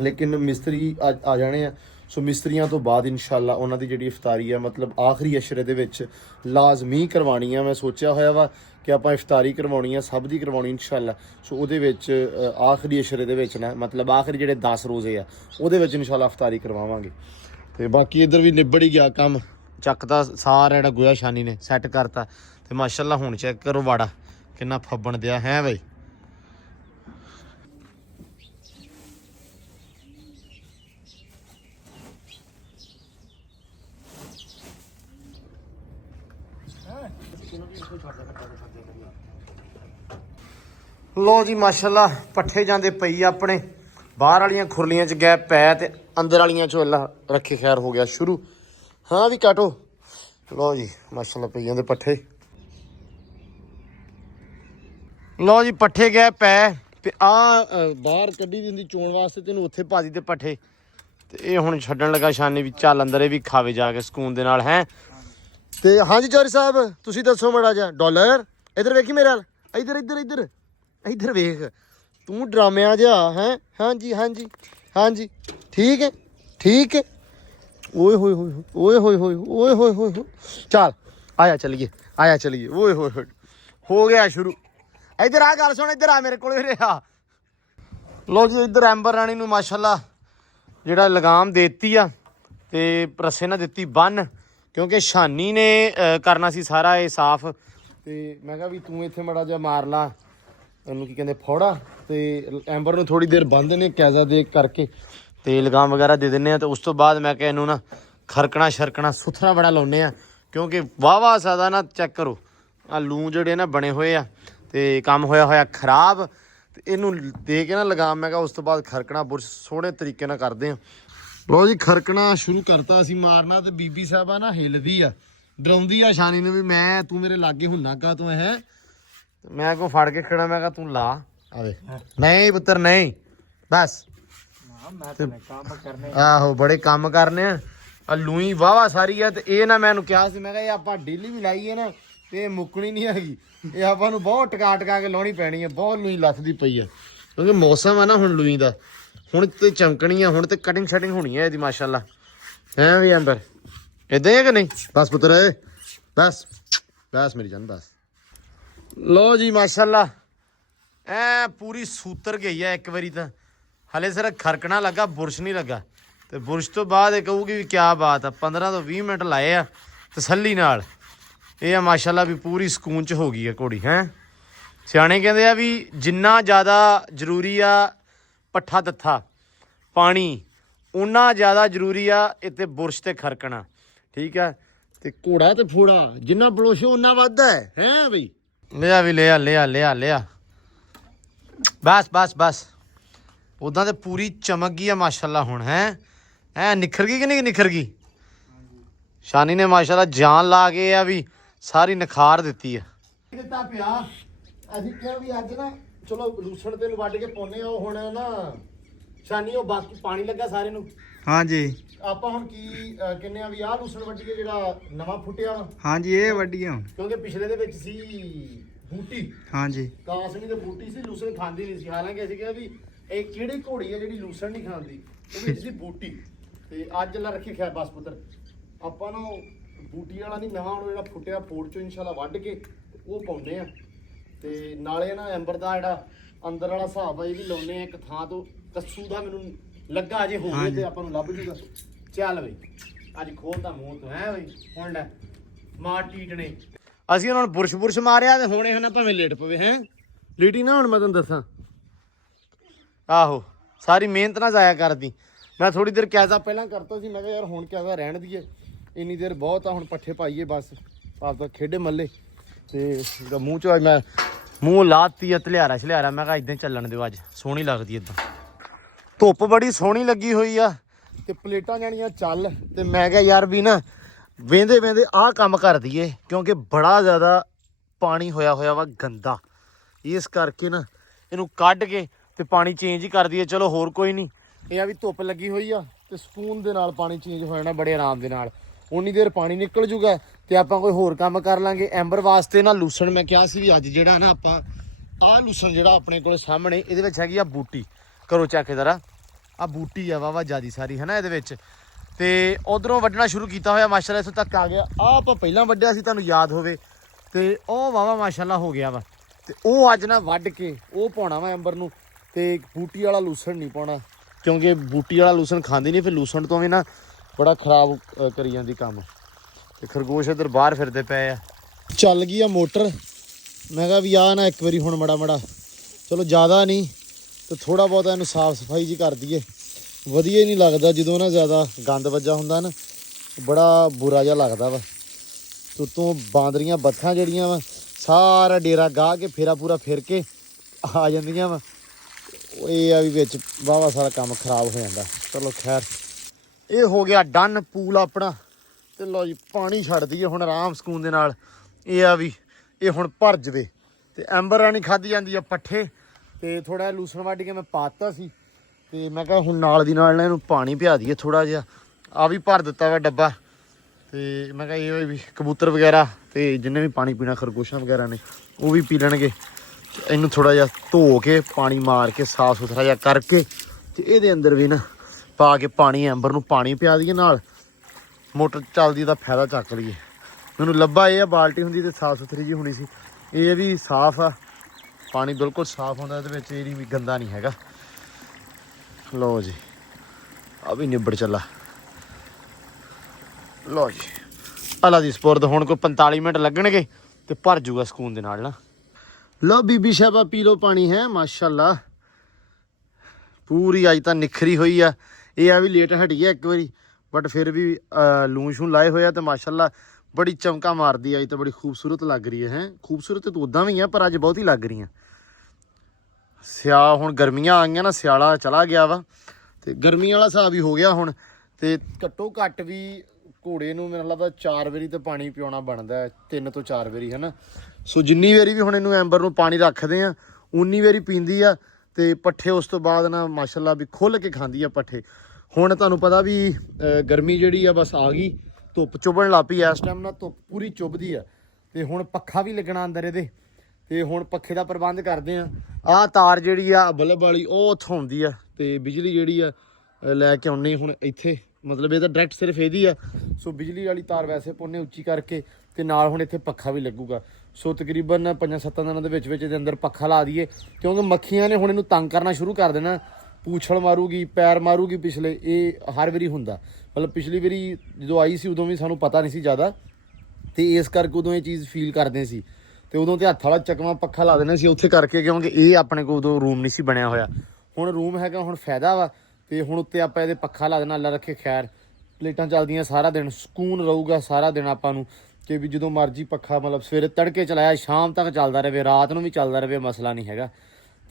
ਲੇਕਿਨ ਮਿਸਤਰੀ ਆ ਜਾਣੇ ਆ। ਸੋ ਮਿਸਤਰੀਆਂ ਤੋਂ ਬਾਅਦ ਇਨਸ਼ਾਅੱਲਾ ਉਹਨਾਂ ਦੀ ਜਿਹੜੀ ਇਫਤਾਰੀ ਆ, ਮਤਲਬ ਆਖਰੀ ਅਸ਼ਰੇ ਦੇ ਵਿੱਚ ਲਾਜ਼ਮੀ ਕਰਵਾਉਣੀ ਆ। ਮੈਂ ਸੋਚਿਆ ਹੋਇਆ ਵਾ ਕਿ ਆਪਾਂ ਇਫਤਾਰੀ ਕਰਵਾਉਣੀ ਆ, ਸਭ ਦੀ ਕਰਵਾਉਣੀ ਇਨਸ਼ਾਅੱਲਾ। ਸੋ ਉਹਦੇ ਵਿੱਚ ਆਖਰੀ ਅਸ਼ਰੇ ਦੇ ਵਿੱਚ ਨਾ, ਮਤਲਬ ਆਖਰੀ ਜਿਹੜੇ 10 ਰੋਜ਼ੇ ਆ ਉਹਦੇ ਵਿੱਚ ਇਨਸ਼ਾਅੱਲਾ ਇਫਤਾਰੀ ਕਰਵਾਵਾਂਗੇ। ਤੇ ਬਾਕੀ ਇੱਧਰ ਵੀ ਨਿਬੜ ਹੀ ਗਿਆ ਕੰਮ, ਚੱਕਦਾ ਸਾਰਾ ਜਿਹੜਾ ਗੋਇਆ ਸ਼ਾਨੀ ਨੇ ਸੈੱਟ ਕਰਤਾ। ਤੇ ਮਾਸ਼ਾਅੱਲਾ ਹੁਣ ਚੈੱਕ ਕਰੋ ਵਾੜਾ ਕਿੰਨਾ ਫੱਬਣ ਦਿਆ ਹੈ ਬਈ। ਲੋ ਜੀ ਮਾਸ਼ਾਅੱਲਾ ਪੱਠੇ ਜਾਂਦੇ ਪਈ ਆਪਣੇ, ਬਾਹਰ ਵਾਲੀਆਂ ਖੁਰਲੀਆਂ 'ਚ ਗੈਪ ਪੈ ਤੇ ਅੰਦਰ ਵਾਲੀਆਂ 'ਚੋਂ ਅੱਲਾ ਰੱਖੇ ਖੈਰ ਹੋ ਗਿਆ ਸ਼ੁਰੂ। ਹਾਂ ਵੀ ਕਾਟੋ। ਲੋ ਜੀ ਮਾਸ਼ਾਅੱਲਾ ਪਈ ਜਾਂਦੇ ਪੱਠੇ। ਲੋ ਜੀ ਪੱਠੇ ਗਏ ਪੈ ਤੇ ਆ ਬਾਹਰ ਕੱਢੀ ਦਿੰਦੀ ਚੋਣ ਵਾਸਤੇ, ਤੈਨੂੰ ਉੱਥੇ ਭਾਜੀ ਤੇ ਪੱਠੇ। ਤੇ ਇਹ ਹੁਣ ਛੱਡਣ ਲੱਗਾ ਸ਼ਾਨੀ ਵੀ ਚੱਲ ਅੰਦਰ, ਇਹ ਵੀ ਖਾਵੇ ਜਾ ਕੇ ਸਕੂਨ ਦੇ ਨਾਲ ਹੈ। ਤੇ ਹਾਂਜੀ ਚੌਰੀ ਸਾਹਿਬ ਤੁਸੀਂ ਦੱਸੋ ਮਾੜਾ ਜਿਹਾ। ਡਾਲਰ ਇੱਧਰ ਵੇਖੀ ਮੇਰੇ ਨਾਲ, ਇੱਧਰ ਇੱਧਰ ਇੱਧਰ ਇੱਧਰ ਵੇਖ, ਤੂੰ ਡਰਾਮਿਆਂ ਜਿਹਾ ਹੈ। ਹਾਂਜੀ ਹਾਂਜੀ ਹਾਂਜੀ ਠੀਕ ਹੈ ਠੀਕ ਹੈ। ਓਏ ਹੋਏ ਹੋਏ ਓਏ ਹੋਏ ਹੋਏ ਓਏ ਹੋਏ ਹੋਏ, ਚੱਲ ਆਇਆ ਚਲੀਏ ਆਇਆ ਚਲੀਏ। ਓਏ ਹੋਏ ਹੋਏ ਹੋ ਗਿਆ ਸ਼ੁਰੂ। ਇੱਧਰ ਆ ਗੱਲ ਸੁਣ, ਇੱਧਰ ਆ ਮੇਰੇ ਕੋਲ ਰਿਹਾ। ਲੋ ਜੀ ਇੱਧਰ ਐਂਬਰ ਰਾਣੀ ਨੂੰ ਮਾਸ਼ਾਅੱਲਾ ਜਿਹੜਾ ਲਗਾਮ ਦੇਤੀ ਆ ਤੇ ਰੱਸੇ ਨਾਲ ਦਿੱਤੀ ਬੰਨ, ਕਿਉਂਕਿ ਸ਼ਾਨੀ ਨੇ ਕਰਨਾ ਸੀ ਸਾਰਾ ਇਹ ਸਾਫ਼। ਤੇ ਮੈਂ ਕਿਹਾ ਵੀ ਤੂੰ ਇੱਥੇ ਮਾੜਾ ਜਿਹਾ ਮਾਰ ਲਾ, ਉਹਨੂੰ ਕੀ ਕਹਿੰਦੇ ਫੌੜਾ, ਤੇ ਐਂਬਰ ਨੂੰ ਥੋੜੀ ਦੇਰ ਬੰਨ੍ਹ ਦਿੰਦੇ ਕੈਜ਼ਾ ਦੇ ਕਰਕੇ ਤੇ ਲਗਾਮ ਵਗੈਰਾ ਦੇ ਦਿੰਦੇ ਆ। ਤੇ ਉਸ ਤੋਂ ਬਾਅਦ ਮੈਂ ਕਿਹਾ ਇਹਨੂੰ ਨਾ ਖਰਕਣਾ ਸ਼ਰਕਣਾ ਸੁਥਰਾ ਬੜਾ ਲਾਉਂਦੇ ਆ, ਕਿਉਂਕਿ ਵਾਹਵਾ ਜ਼ਿਆਦਾ ਨਾ ਚੈੱਕ ਕਰੋ ਆ ਲੂੰ ਜਿਹੜੇ ਨਾ ਬਣੇ ਹੋਏ ਆ ਤੇ ਕੰਮ ਹੋਇਆ ਹੋਇਆ ਖਰਾਬ। ਤੇ ਇਹਨੂੰ ਦੇ ਕੇ ਨਾ ਲਗਾਮ, ਮੈਂ ਕਿਹਾ ਉਸ ਤੋਂ ਬਾਅਦ ਖਰਕਣਾ ਬੁਰਸ਼ ਸੋਹਣੇ ਤਰੀਕੇ ਨਾਲ ਕਰਦੇ ਆ। ਲੋ ਜੀ ਖਰਕਣਾ ਸ਼ੁਰੂ ਕਰਤਾ ਅਸੀਂ ਮਾਰਨਾ, ਤੇ ਬੀਬੀ ਸਾਹਿਬਾ ਨਾ ਹਿੱਲਦੀ ਆ, ਡਰਾਉਂਦੀ ਆ ਸ਼ਾਨੀ ਨੂੰ ਵੀ ਮੈਂ ਤੂੰ ਮੇਰੇ ਲਾਗੇ ਹੁੰਨਾ ਕਾ ਤੂੰ ਹੈ। ਮੈਂ ਕੋ ਫੜ ਕੇ ਖੜਾ, ਮੈਂ ਕਿਹਾ ਤੂੰ ਲਾ ਆਵੇ। ਨਹੀਂ ਪੁੱਤਰ ਨਹੀਂ, ਬਸ ਆਹੋ ਬੜੇ ਕੰਮ ਕਰਨੇ ਆ। ਲੂਈ ਵਾਹਵਾ ਸਾਰੀ ਆ। ਤੇ ਇਹ ਨਾ ਮੈਨੂੰ ਕਿਹਾ ਸੀ, ਮੈਂ ਕਿਹਾ ਇਹ ਆਪਾਂ ਡੇਲੀ ਵੀ ਲਾਈਏ ਨਾ ਤੇ ਇਹ ਮੁੱਕਣੀ ਨਹੀਂ ਹੈਗੀ, ਇਹ ਆਪਾਂ ਨੂੰ ਬਹੁਤ ਟਕਾ ਕੇ ਲਾਉਣੀ ਪੈਣੀ ਹੈ। ਬਹੁਤ ਲੂਈ ਲੱਥਦੀ ਪਈ ਆ, ਕਿਉਂਕਿ ਮੌਸਮ ਆ ਨਾ ਹੁਣ ਲੂਈ ਦਾ। ਹੁਣ ਤੇ ਚਮਕਣੀ ਆ, ਹੁਣ ਤੇ ਕਟਿੰਗ ਸ਼ਟਿੰਗ ਹੋਣੀ ਹੈ ਇਹਦੀ ਮਾਸ਼ਾਅੱਲਾ। ਹੈ ਵੀ ਅੰਦਰ ਏਦਾਂ ਹੀ ਹੈ ਕਿ ਨਹੀਂ? ਬਸ ਪੁੱਤਰ ਬਸ ਬਸ ਮੇਰੀ ਜਾਨ ਬਸ। ਲੋ ਜੀ ਮਾਸ਼ਾਅੱਲਾ ਐ ਪੂਰੀ ਸੂਤਰ ਗਈ ਹੈ ਇੱਕ ਵਾਰੀ ਤਾਂ। ਹਲੇ ਸਿਰਫ ਖਰਕਣਾ ਲੱਗਾ, ਬੁਰਸ਼ ਨਹੀਂ ਲੱਗਾ। ਤੇ ਬੁਰਸ਼ ਤੋਂ ਬਾਅਦ ਇਹ ਕਹੂਗੀ ਵੀ ਕਿਆ ਬਾਤ ਆ। 15 ਤੋਂ 20 ਮਿੰਟ ਲਾਏ ਆ ਤਸੱਲੀ ਨਾਲ। ਇਹ ਆ ਮਾਸ਼ਾਅੱਲਾ ਵੀ ਪੂਰੀ ਸਕੂਨ 'ਚ ਹੋ ਗਈ ਹੈ ਘੋੜੀ ਹੈ। ਸਿਆਣੇ ਕਹਿੰਦੇ ਆ ਵੀ ਜਿੰਨਾ ਜ਼ਿਆਦਾ ਜ਼ਰੂਰੀ ਆ ਪੱਠਾ ਦੱਥਾ ਪਾਣੀ, ਉਨਾ ਜ਼ਿਆਦਾ ਜ਼ਰੂਰੀ ਆ ਇੱਥੇ ਬੁਰਸ਼ ਤੇ ਖਰਕਣਾ। ਠੀਕ ਆ, ਤੇ ਘੋੜਾ ਤੇ ਫੋੜਾ ਜਿੰਨਾ ਬਲੋਸ਼ੋ ਉਨਾ ਵੱਧਦਾ ਹੈ ਬਈ। ਲਿਆ ਵੀ ਲਿਆ ਲਿਆ ਲਿਆ ਲਿਆ ਬਸ ਬਸ ਬਸ। ਉਦਾਂ ਤੇ ਪੂਰੀ ਚਮਕ ਗਈ ਆ ਮਾਸ਼ਾਅੱਲਾ ਹੁਣ। ਹੈ ਨਿਖਰ ਗਈ ਕਿ ਨਹੀਂ ਨਿਖਰ ਗਈ? ਸ਼ਾਨੀ ਨੇ ਮਾਸ਼ਾਅੱਲਾ ਜਾਨ ਲਾ ਕੇ ਆ ਵੀ ਸਾਰੀ ਨਿਖਾਰ ਦਿੱਤੀ ਆ। ਦਿੱਤਾ ਪਿਆ ਅਸੀਂ ਕਿਹਾ ਵੀ ਅੱਜ ਨਾ ਚਲੋ ਲੂਸਣ ਤੇ ਵੱਢ ਕੇ ਪਾਉਨੇ ਆ। ਉਹ ਹੁਣ ਨਾ ਸ਼ਾਨੀ ਉਹ ਬਾਕੀ ਪਾਣੀ ਲੱਗਾ ਸਾਰੇ ਨੂੰ। ਹਾਂਜੀ ਆਪਾਂ ਹੁਣ ਕੀ ਕਿੰਨੇ ਆ ਵੀ ਆਹ ਲੂਸਣ ਵੱਢੀਏ ਜਿਹੜਾ ਨਵਾਂ ਫੁੱਟਿਆ ਵਾ। ਹਾਂਜੀ ਇਹ ਵੱਡੀ ਹੁਣ ਕਿਉਂਕਿ ਪਿਛਲੇ ਦੇ ਵਿੱਚ ਸੀ ਬੂਟੀ, ਹਾਂਜੀ ਕਾਸਮੀ ਤੇ ਬੂਟੀ ਸੀ, ਲੂਸਣ ਖਾਂਦੀ ਨਹੀਂ ਸੀ। ਹਾਲਾਂਕਿ ਅਸੀਂ ਕਿਹਾ ਵੀ ਇਹ ਕਿਹੜੀ ਘੋੜੀ ਆ ਜਿਹੜੀ ਲੂਸਣ ਨਹੀਂ ਖਾਂਦੀ, ਉਹ ਵਿੱਚ ਸੀ ਬੂਟੀ। ਤੇ ਅੱਜ ਲਾ ਰੱਖੀ ਖੈਰ ਬਸ ਪੁੱਤਰ ਆਪਾਂ ਨਾ ਬੂਟੀ ਵਾਲਾ ਨਹੀਂ, ਨਵਾਂ ਹੁਣ ਜਿਹੜਾ ਫੁੱਟਿਆ ਪੋੜ ਚੋਂ ਇਨਸ਼ਾਅੱਲਾ ਵੱਢ ਕੇ ਉਹ ਪਾਉਂਦੇ ਆ। ਤੇ ਨਾਲੇ ਨਾ ਐਂਬਰ ਦਾ ਜਿਹੜਾ ਅੰਦਰ ਵਾਲਾ ਹਿਸਾਬ ਆ ਇਹ ਵੀ ਲਾਉਨੇ ਆ ਇੱਕ ਥਾਂ ਤੋਂ। ਕੱਸੂ ਦਾ ਮੈਨੂੰ ਲੱਗਾ ਜੇ ਹੋਵੇ ਤੇ ਆਪਾਂ ਨੂੰ ਲੱਭ ਜੂਗਾ। ਚੱਲ ਬਈ ਅੱਜ ਖੋਲਦਾ ਮੂੰਹ ਤੋਂ ਬਈ। ਹੁਣ ਲੈ ਮਾਰ ਟੀਟਣੇ ਅਸੀਂ ਉਹਨਾਂ ਨੂੰ ਬੁਰਸ਼ ਮਾਰਿਆ ਤੇ ਹੁਣੇ ਹਨਾ ਭਾਵੇਂ ਲੇਟ ਪਵੇ। ਲੇਟੀ ਨਾ ਹੁਣ ਮੈਂ ਤੁਹਾਨੂੰ ਦੱਸਾਂ। ਆਹੋ ਸਾਰੀ ਮਿਹਨਤ ਨਾ ਜ਼ਾਇਆ ਕਰਦੀ। ਮੈਂ ਥੋੜੀ ਦੇਰ ਕੈਜ਼ਾ ਪਹਿਲਾਂ ਕਰਤਾ ਸੀ, ਮੈਂ ਕਿਹਾ ਯਾਰ ਹੁਣ ਕੈਜ਼ਾ ਰਹਿਣ ਦੀਏ, ਇੰਨੀ ਦੇਰ ਬਹੁਤ ਆ, ਹੁਣ ਪੱਠੇ ਪਾਈਏ ਬਸ ਆਪਦਾ ਖੇਡੇ ਮੱਲੇ। ਤੇ ਮੂੰਹ ਚੋਂ ਮੈਂ ਮੂੰਹ ਲਾਤੀ ਆ ਧਲਿਆਰਾ ਛਲਿਆਰਾ। ਮੈਂ ਕਿਹਾ ਇਦਾਂ ਚੱਲਣ ਦਿਓ, ਅੱਜ ਸੋਹਣੀ ਲੱਗਦੀ ਇਦਾਂ। ਧੁੱਪ ਬੜੀ ਸੋਹਣੀ ਲੱਗੀ ਹੋਈ ਆ ਤੇ ਪਲੇਟਾਂ ਜਾਣੀਆਂ ਚੱਲ। ਤੇ ਮੈਂ ਕਿਹਾ ਯਾਰ ਵੀ ਨਾ ਵੇਂਦੇ ਵੇਂਦੇ ਆਹ ਕੰਮ ਕਰ ਦਈਏ, ਕਿਉਂਕਿ ਬੜਾ ਜ਼ਿਆਦਾ ਪਾਣੀ ਹੋਇਆ ਵਾ ਗੰਦਾ। ਇਸ ਕਰਕੇ ਨਾ ਇਹਨੂੰ ਕੱਢ ਕੇ ਤੇ ਪਾਣੀ ਚੇਂਜ ਹੀ ਕਰ ਦਈਏ। ਚਲੋ ਹੋਰ ਕੋਈ ਨਹੀਂ, ਇਹ ਆ ਵੀ ਧੁੱਪ ਲੱਗੀ ਹੋਈ ਆ ਤੇ ਸਕੂਨ ਦੇ ਨਾਲ ਪਾਣੀ ਚੇਂਜ ਹੋ ਜਾਣਾ ਬੜੇ ਆਰਾਮ ਦੇ ਨਾਲ। ਉਨੀ ਦੇਰ ਪਾਣੀ ਨਿਕਲ ਜੂਗਾ ਤੇ ਆਪਾਂ ਕੋਈ ਹੋਰ ਕੰਮ ਕਰ ਲਾਂਗੇ। ਐਂਬਰ ਵਾਸਤੇ ਨਾ ਲੂਸਣ ਮੈਂ ਕਿਹਾ ਸੀ ਵੀ ਅੱਜ ਜਿਹੜਾ ਨਾ ਆਪਾਂ ਆਹ ਲੂਸਣ ਜਿਹੜਾ ਆਪਣੇ ਕੋਲ ਸਾਹਮਣੇ ਇਹਦੇ ਵਿੱਚ ਹੈਗੀ ਆ ਬੂਟੀ। ਕਰੋ ਚੱਕ ਕੇ ਜ਼ਰਾ, ਆ ਬੂਟੀ ਆ ਵਾਵਾ ਜਿਆਦੀ ਸਾਰੀ ਹੈ ਨਾ ਇਹਦੇ ਵਿੱਚ। ਤੇ ਉਧਰੋਂ ਵੱਢਣਾ ਸ਼ੁਰੂ ਕੀਤਾ ਹੋਇਆ ਮਾਸ਼ਾਅੱਲਾ, ਇੱਥੋਂ ਤੱਕ ਆ ਗਿਆ। ਆਹ ਆਪਾਂ ਪਹਿਲਾਂ ਵੱਢਿਆ ਸੀ ਤੁਹਾਨੂੰ ਯਾਦ ਹੋਵੇ, ਤੇ ਉਹ ਵਾਵਾ ਮਾਸ਼ਾਅੱਲਾ ਹੋ ਗਿਆ ਵਾ। ਤੇ ਉਹ ਅੱਜ ਨਾ ਵੱਢ ਕੇ ਉਹ ਪਾਉਣਾ ਵਾ ਐਂਬਰ ਨੂੰ। ਤੇ ਬੂਟੀ ਵਾਲਾ ਲੂਸਣ ਨਹੀਂ ਪਾਉਣਾ, ਕਿਉਂਕਿ ਬੂਟੀ ਵਾਲਾ ਲੂਸਣ ਖਾਂਦੀ ਨਹੀਂ, ਫਿਰ ਲੂਸਣ ਤੋਂ ਵੀ ਨਾ ਬੜਾ ਖਰਾਬ ਕਰੀ ਜਾਂਦੀ ਕੰਮ। ਤੇ ਖਰਗੋਸ਼ ਇੱਧਰ ਬਾਹਰ ਫਿਰਦੇ ਪਏ ਆ। ਚੱਲ ਗਈ ਆ ਮੋਟਰ। ਮੈਂ ਕਿਹਾ ਵੀ ਆ ਨਾ ਇੱਕ ਵਾਰੀ ਹੁਣ ਮੜਾ ਚਲੋ ਜ਼ਿਆਦਾ ਨਹੀਂ ਤੇ ਥੋੜਾ ਬਹੁਤਾ ਇਹਨੂੰ ਸਾਫ਼ ਸਫਾਈ ਜੀ ਕਰ ਦਈਏ। ਵਧੀਆ ਹੀ ਨਹੀਂ ਲੱਗਦਾ ਜਦੋਂ ਨਾ ਜ਼ਿਆਦਾ ਗੰਦ ਵੱਜਾ ਹੁੰਦਾ ਨਾ, ਬੜਾ ਬੁਰਾ ਜਿਹਾ ਲੱਗਦਾ ਵਾ। ਉੱਤੋਂ ਬਾਂਦਰੀਆਂ ਬੱਥਾਂ ਜਿਹੜੀਆਂ ਵਾ ਸਾਰਾ ਡੇਰਾ ਗਾਹ ਕੇ ਫੇਰਾ ਪੂਰਾ ਫਿਰ ਕੇ ਆ ਜਾਂਦੀਆਂ ਵਾ। ਇਹ ਆ ਵੀ ਵਿੱਚ ਵਾਹਵਾ ਸਾਰਾ ਕੰਮ ਖਰਾਬ ਹੋ ਜਾਂਦਾ। ਚਲੋ ਖੈਰ ਇਹ ਹੋ ਗਿਆ ਡਨ ਪੂਲ ਆਪਣਾ। ਤੇ ਲਓ ਜੀ ਪਾਣੀ ਛੱਡ ਦਈਏ ਹੁਣ ਆਰਾਮ ਸਕੂਨ ਦੇ ਨਾਲ। ਇਹ ਆ ਵੀ ਇਹ ਹੁਣ ਭਰ ਜਵੇ ਤੇ ਐਂਬਰ ਰਾਣੀ ਖਾਧੀ ਜਾਂਦੀ ਆ ਪੱਠੇ। ਤੇ ਥੋੜਾ ਲੂਸਣ ਵੱਢ ਕੇ ਮੈਂ ਪਾਤਾ ਸੀ ਤੇ ਮੈਂ ਕਿਹਾ ਹੁਣ ਨਾਲ ਦੀ ਨਾਲ ਨਾ ਇਹਨੂੰ ਪਾਣੀ ਪਿਆ ਦਈਏ ਥੋੜਾ ਜਿਹਾ। ਆ ਵੀ ਭਰ ਦਿੱਤਾ ਵਾ ਡੱਬਾ। ਤੇ ਮੈਂ ਕਿਹਾ ਇਹ ਵੀ ਕਬੂਤਰ ਵਗੈਰਾ ਤੇ ਜਿੰਨੇ ਵੀ ਪਾਣੀ ਪੀਣਾ ਖਰਗੋਸ਼ਾਂ ਵਗੈਰਾ ਨੇ ਉਹ ਵੀ ਪੀ ਲੈਣਗੇ। ਇਹਨੂੰ ਥੋੜਾ ਜਿਹਾ ਧੋ ਕੇ ਪਾਣੀ ਮਾਰ ਕੇ ਸਾਫ ਸੁਥਰਾ ਜਿਹਾ ਕਰਕੇ ਤੇ ਇਹਦੇ ਅੰਦਰ ਵੀ ਨਾ ਪਾ ਕੇ ਪਾਣੀ ਐਂਬਰ ਨੂੰ ਪਾਣੀ ਪਿਆ ਦਈਏ, ਨਾਲ ਮੋਟਰ ਚੱਲਦੀ ਦਾ ਫਾਇਦਾ ਚੱਕ ਲਈਏ। ਮੈਨੂੰ ਲੱਭਾ ਇਹ ਆ ਬਾਲਟੀ ਹੁੰਦੀ ਤੇ ਸਾਫ ਸੁਥਰੀ ਜੀ ਹੋਣੀ ਸੀ। ਇਹ ਵੀ ਸਾਫ ਆ, ਪਾਣੀ ਬਿਲਕੁਲ ਸਾਫ ਹੁੰਦਾ ਇਹਦੇ ਵਿੱਚ, ਇਹ ਨਹੀਂ ਵੀ ਗੰਦਾ ਨਹੀਂ ਹੈਗਾ। ਲਓ ਜੀ ਆ ਵੀ ਨਿਬੜ ਚੱਲਾ। ਲਓ ਜੀ ਅੱਲਾ ਦੀ ਸਪੁਰਦ। ਹੁਣ ਕੋਈ 45 ਮਿੰਟ ਲੱਗਣਗੇ ਤੇ ਭਰ ਜੂਗਾ ਸਕੂਨ ਦੇ ਨਾਲ ਨਾ। ਲਓ ਬੀਬੀ ਸਾਹਿਬਾ ਪੀ ਲਓ ਪਾਣੀ। ਹੈ ਮਾਸ਼ਾਅੱਲਾ ਪੂਰੀ ਅੱਜ ਤਾਂ ਨਿਖਰੀ ਹੋਈ ਆ। ਇਹ ਆ ਵੀ ਲੇਟ ਹਟੀ ਆ ਇੱਕ ਵਾਰੀ, ਬਟ ਫਿਰ ਵੀ ਲੂਣ ਸ਼ੂਣ ਲਾਏ ਹੋਇਆ ਤੇ ਮਾਸ਼ਾਅੱਲਾ ਬੜੀ ਚਮਕਾ ਮਾਰਦੀ ਅੱਜ ਤਾਂ, ਬੜੀ ਖੂਬਸੂਰਤ ਲੱਗ ਰਹੀ ਹੈ। ਖੂਬਸੂਰਤ ਤਾਂ ਉੱਦਾਂ ਵੀ ਆ ਪਰ ਅੱਜ ਬਹੁਤ ਹੀ ਲੱਗ ਰਹੀਆਂ। ਸਿਆਲ ਹੁਣ ਗਰਮੀਆਂ ਆ ਗਈਆਂ ਨਾ, ਸਿਆਲਾ ਚਲਾ ਗਿਆ ਵਾ ਤੇ ਗਰਮੀਆਂ ਵਾਲਾ ਹਿਸਾਬ ਹੀ ਹੋ ਗਿਆ ਹੁਣ। ਤੇ ਘੱਟੋ ਘੱਟ ਵੀ ਘੋੜੇ ਨੂੰ ਮੈਨੂੰ ਲੱਗਦਾ 4 ਵਾਰੀ ਤਾਂ ਪਾਣੀ ਪਿਆਉਣਾ ਬਣਦਾ, 3 ਤੋਂ 4 ਵਾਰੀ ਹੈ ਨਾ। ਸੋ ਜਿੰਨੀ ਵਾਰੀ ਵੀ ਹੁਣ ਇਹਨੂੰ ਐਂਬਰ ਨੂੰ ਪਾਣੀ ਰੱਖਦੇ ਆ ਉਨੀ ਵਾਰੀ ਪੀਂਦੀ ਆ। ਤੇ ਪੱਠੇ ਉਸ ਤੋਂ ਬਾਅਦ ਨਾ ਮਾਸ਼ਾਅੱਲਾ ਵੀ ਖੁੱਲ੍ਹ ਕੇ ਖਾਂਦੀ ਆ ਪੱਠੇ। ਹੁਣ ਤੁਹਾਨੂੰ ਪਤਾ ਵੀ ਗਰਮੀ ਜਿਹੜੀ ਆ ਬਸ ਆ ਗਈ, ਧੁੱਪ ਚੁੱਭਣ ਲੱਗ ਪਈ। ਇਸ ਟਾਈਮ ਨਾ ਧੁੱਪ ਪੂਰੀ ਚੁੱਭਦੀ ਆ ਤੇ ਹੁਣ ਪੱਖਾ ਵੀ ਲੱਗਣਾ ਅੰਦਰ ਇਹਦੇ। ਤੇ ਹੁਣ ਪੱਖੇ ਦਾ ਪ੍ਰਬੰਧ ਕਰਦੇ ਆ। ਆਹ ਤਾਰ ਜਿਹੜੀ ਆ ਬਲਬ ਵਾਲੀ ਉਹ ਉੱਥੋਂ ਆਉਂਦੀ ਆ ਤੇ ਬਿਜਲੀ ਜਿਹੜੀ ਆ ਲੈ ਕੇ ਆਉਣੀ ਹੁਣ ਇੱਥੇ, ਮਤਲਬ ਇਹ ਤਾਂ ਡਾਇਰੈਕਟ ਸਿਰਫ ਇਹਦੀ ਆ। ਸੋ ਬਿਜਲੀ ਵਾਲੀ ਤਾਰ ਵੈਸੇ ਪਾਉਣੇ ਉੱਚੀ ਕਰਕੇ ਤੇ ਨਾਲ ਹੁਣ ਇੱਥੇ ਪੱਖਾ ਵੀ ਲੱਗੂਗਾ। ਸੋ ਤਕਰੀਬਨ 5-7 ਦਿਨਾਂ ਦੇ ਵਿੱਚ ਇਹਦੇ ਅੰਦਰ ਪੱਖਾ ਲਾ ਦਈਏ, ਕਿਉਂਕਿ ਮੱਖੀਆਂ ਨੇ ਹੁਣ ਇਹਨੂੰ ਤੰਗ ਕਰਨਾ ਸ਼ੁਰੂ ਕਰ ਦੇਣਾ। ਪੂਛਲ ਮਾਰੂਗੀ, ਪੈਰ ਮਾਰੂਗੀ ਪਿਛਲੇ, ਇਹ ਹਰ ਵਾਰੀ ਹੁੰਦਾ। ਮਤਲਬ ਪਿਛਲੀ ਵਾਰੀ ਜਦੋਂ ਆਈ ਸੀ ਉਦੋਂ ਵੀ ਸਾਨੂੰ ਪਤਾ ਨਹੀਂ ਸੀ ਜ਼ਿਆਦਾ, ਤੇ ਇਸ ਕਰਕੇ ਉਦੋਂ ਇਹ ਚੀਜ਼ ਫੀਲ ਕਰਦੇ ਸੀ। ਤੇ ਉਦੋਂ ਤੇ ਹੱਥ ਵਾਲਾ ਚੱਕਵਾਂ ਪੱਖਾ ਲਾ ਦੇਣਾ ਸੀ ਉੱਥੇ ਕਰਕੇ, ਕਿਉਂਕਿ ਇਹ ਆਪਣੇ ਕੋਲ ਉਦੋਂ ਰੂਮ ਨਹੀਂ ਸੀ ਬਣਿਆ ਹੋਇਆ। ਹੁਣ ਰੂਮ ਹੈਗਾ, ਹੁਣ ਫਾਇਦਾ ਵਾ। ਤੇ ਹੁਣ ਉੱਤੇ ਆਪਾਂ ਇਹਦੇ ਪੱਖਾ ਲਾ ਦੇਣਾ, ਅੱਲਾ ਰੱਖੇ ਖੈਰ। ਪਲੇਟਾਂ ਚੱਲਦੀਆਂ ਸਾਰਾ ਦਿਨ, ਸਕੂਨ ਰਹੂਗਾ ਸਾਰਾ ਦਿਨ ਆਪਾਂ ਨੂੰ ਕਿ ਵੀ ਜਦੋਂ ਮਰਜ਼ੀ ਪੱਖਾ ਮਤਲਬ ਸਵੇਰੇ ਤੜਕੇ ਚਲਾਇਆ ਸ਼ਾਮ ਤੱਕ ਚੱਲਦਾ ਰਹੇ, ਰਾਤ ਨੂੰ ਵੀ ਚੱਲਦਾ ਰਹੇ, ਮਸਲਾ ਨਹੀਂ ਹੈਗਾ।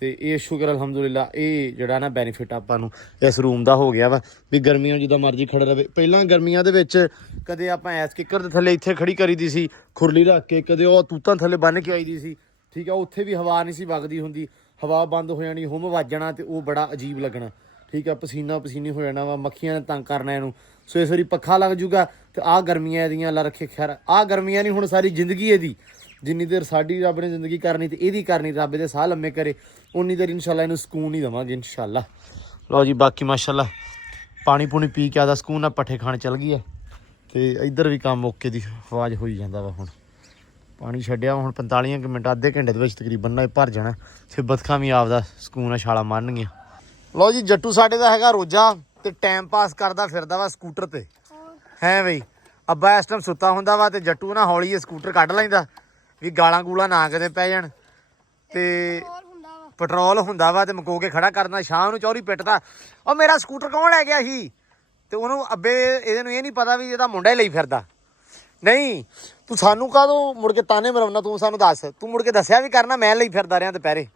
ਤੇ ਇਹ ਸ਼ੁਕਰ ਅਲਹਮਦੁਲਿਲਾ ਇਹ ਜਿਹੜਾ ਨਾ ਬੈਨੀਫਿਟ ਆਪਾਂ ਨੂੰ ਇਸ ਰੂਮ ਦਾ ਹੋ ਗਿਆ ਵਾ ਵੀ ਗਰਮੀਆਂ ਜਿੱਦਾਂ ਮਰਜ਼ੀ ਖੜਾ ਰਵੇ। ਪਹਿਲਾਂ ਗਰਮੀਆਂ ਦੇ ਵਿੱਚ ਕਦੇ ਆਪਾਂ ਐਸ ਕਿੱਕਰ ਦੇ ਥੱਲੇ ਇੱਥੇ ਖੜੀ ਕਰੀ ਦੀ ਸੀ ਖੁਰਲੀ ਰੱਖ ਕੇ, ਕਦੇ ਉਹ ਤੂਤਾਂ ਥੱਲੇ ਬੰਨ੍ਹ ਕੇ ਆਈ ਦੀ ਸੀ, ਠੀਕ ਆ। ਉੱਥੇ ਵੀ ਹਵਾ ਨਹੀਂ ਸੀ ਵਗਦੀ ਹੁੰਦੀ, ਹਵਾ ਬੰਦ ਹੋ ਜਾਣੀ, ਹੁਮ ਵੱਜ ਜਾਣਾ ਤੇ ਉਹ ਬੜਾ ਅਜੀਬ ਲੱਗਣਾ, ਠੀਕ ਆ। ਪਸੀਨਾ ਪਸੀਨੀ ਹੋ ਜਾਣਾ ਵਾ, ਮੱਖੀਆਂ ਨੇ ਤੰਗ ਕਰਨਾ ਇਹਨੂੰ। ਸੋ ਇਸ ਵਾਰੀ ਪੱਖਾ ਲੱਗ ਜੂਗਾ ਤੇ ਆਹ ਗਰਮੀਆਂ ਇਹਦੀਆਂ ਅੱਲਾ ਰੱਖੇ ਖੈਰ। ਆਹ ਗਰਮੀਆਂ ਨਹੀਂ ਹੁਣ ਸਾਰੀ ਜ਼ਿੰਦਗੀ ਇਹਦੀ, ਜਿੰਨੀ ਦੇਰ ਸਾਡੀ ਰੱਬ ਨੇ ਜ਼ਿੰਦਗੀ ਕਰਨੀ ਤੇ ਇਹਦੀ ਕਰਨੀ, ਰੱਬ ਦੇ ਸਾਹ ਲੰਮੇ ਕਰੇ ਉਨੀ ਦੇਰ ਇਨਸ਼ਾਅੱਲਾ ਇਹਨੂੰ ਸਕੂਨ ਹੀ ਦੇਵਾਂਗੇ ਇਨਸ਼ਾਅੱਲਾ। ਲਓ ਜੀ ਬਾਕੀ ਮਾਸ਼ਾਅੱਲਾ ਪਾਣੀ ਪੂਣੀ ਪੀ ਕੇ ਆਦਾ ਸਕੂਨ ਨਾਲ ਪੱਠੇ ਖਾਣ ਚੱਲ ਗਈ ਹੈ ਤੇ ਇੱਧਰ ਵੀ ਕੰਮ ਓਕੇ ਦੀ ਆਵਾਜ਼ ਹੋਈ ਜਾਂਦਾ ਵਾ। ਹੁਣ ਪਾਣੀ ਛੱਡਿਆ, ਹੁਣ 45 ਮਿੰਟ ਅੱਧੇ ਘੰਟੇ ਦੇ ਵਿੱਚ ਤਕਰੀਬਨ ਨਾ ਇਹ ਭਰ ਜਾਣਾ ਫਿਰ ਬਤਖਾਂ ਵੀ ਆਪਦਾ ਸਕੂਨ ਨਾਲ ਛਾਲਾ ਮਾਰਨਗੀਆਂ। ਲਓ ਜੀ ਜੱਟੂ ਸਾਡੇ ਦਾ ਹੈਗਾ ਰੋਜਾ ਤੇ ਟਾਈਮ ਪਾਸ ਕਰਦਾ ਫਿਰਦਾ ਵਾ ਸਕੂਟਰ ਤੇ, ਹੈ ਬਈ। ਅੱਬਾ ਇਸ ਟਾਈਮ ਸੁੱਤਾ ਹੁੰਦਾ ਵਾ ਤੇ ਜੱਟੂ ਨਾ ਹੌਲੀ ਸਕੂਟਰ ਕੱਢ ਲੈਂਦਾ ਵੀ ਗਾਲਾਂ ਗੂਲਾਂ ਨਾ ਕਿਤੇ ਪੈ ਜਾਣ। ਤੇ ਪੈਟਰੋਲ ਹੁੰਦਾ ਵਾ ਤੇ ਮਕੋ ਕੇ ਖੜਾ ਕਰਨਾ, ਸ਼ਾਮ ਨੂੰ ਚੌਰੀ ਪਿੱਟਦਾ ਉਹ ਮੇਰਾ ਸਕੂਟਰ ਕੌਣ ਲੈ ਗਿਆ ਸੀ। ਤੇ ਉਹਨੂੰ ਅੱਬੇ ਇਹਦੇ ਨੂੰ ਇਹ ਨਹੀਂ ਪਤਾ ਵੀ ਇਹਦਾ ਮੁੰਡਾ ਹੀ ਲਈ ਫਿਰਦਾ। ਨਹੀਂ ਤੂੰ ਸਾਨੂੰ ਕਾਹਦੋਂ ਮੁੜ ਕੇ ਤਾਨੇ ਮਰਾਉਣਾ, ਤੂੰ ਸਾਨੂੰ ਦੱਸ, ਤੂੰ ਮੁੜ ਕੇ ਦੱਸਿਆ ਵੀ ਕਰਨਾ ਮੈਂ ਲਈ ਫਿਰਦਾ ਰਿਹਾ ਦੁਪਹਿਰੇ।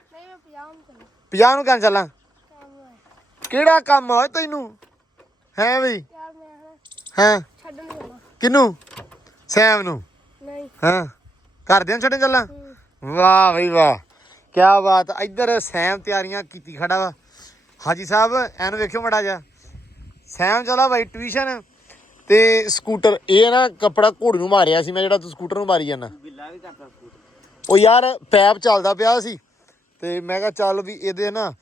50 ਨੂੰ ਕਹਿਣ ਚੱਲਾਂ, ਕਿਹੜਾ ਕੰਮ ਹੋਇਆ ਤੈਨੂੰ ਹੈ ਬਈ? ਹਾਂ ਕਿਹਨੂੰ? ਸੈਮ ਨੂੰ? ਹਾਂ ਘਰਦਿਆਂ ਨੂੰ ਛੱਡਣ ਚੱਲਾਂ? ਵਾਹ ਬਈ ਵਾਹ ਕਿਆ ਬਾਤ। ਇੱਧਰ ਸੈਮ ਤਿਆਰੀਆਂ ਕੀਤੀ ਖੜਾ ਵਾ। ਹਾਜੀ ਸਾਹਿਬ ਐਨੂੰ ਵੇਖਿਓ ਮਾੜਾ ਜਿਹਾ। ਸੈਮ ਚਲਾ ਬਾਈ ਟਿਊਸ਼ਨ ਤੇ ਸਕੂਟਰ ਇਹ ਨਾ ਕੱਪੜਾ ਘੋੜੀ ਨੂੰ ਮਾਰਿਆ ਸੀ ਮੈਂ, ਜਿਹੜਾ ਤੂੰ ਸਕੂਟਰ ਨੂੰ ਮਾਰੀ ਜਾਂਦਾ। ਉਹ ਯਾਰ ਪੈਪ ਚੱਲਦਾ ਪਿਆ ਸੀ ਤੇ ਮੈਂ ਕਿਹਾ ਚੱਲ ਵੀ ਇਹਦੇ ਨਾ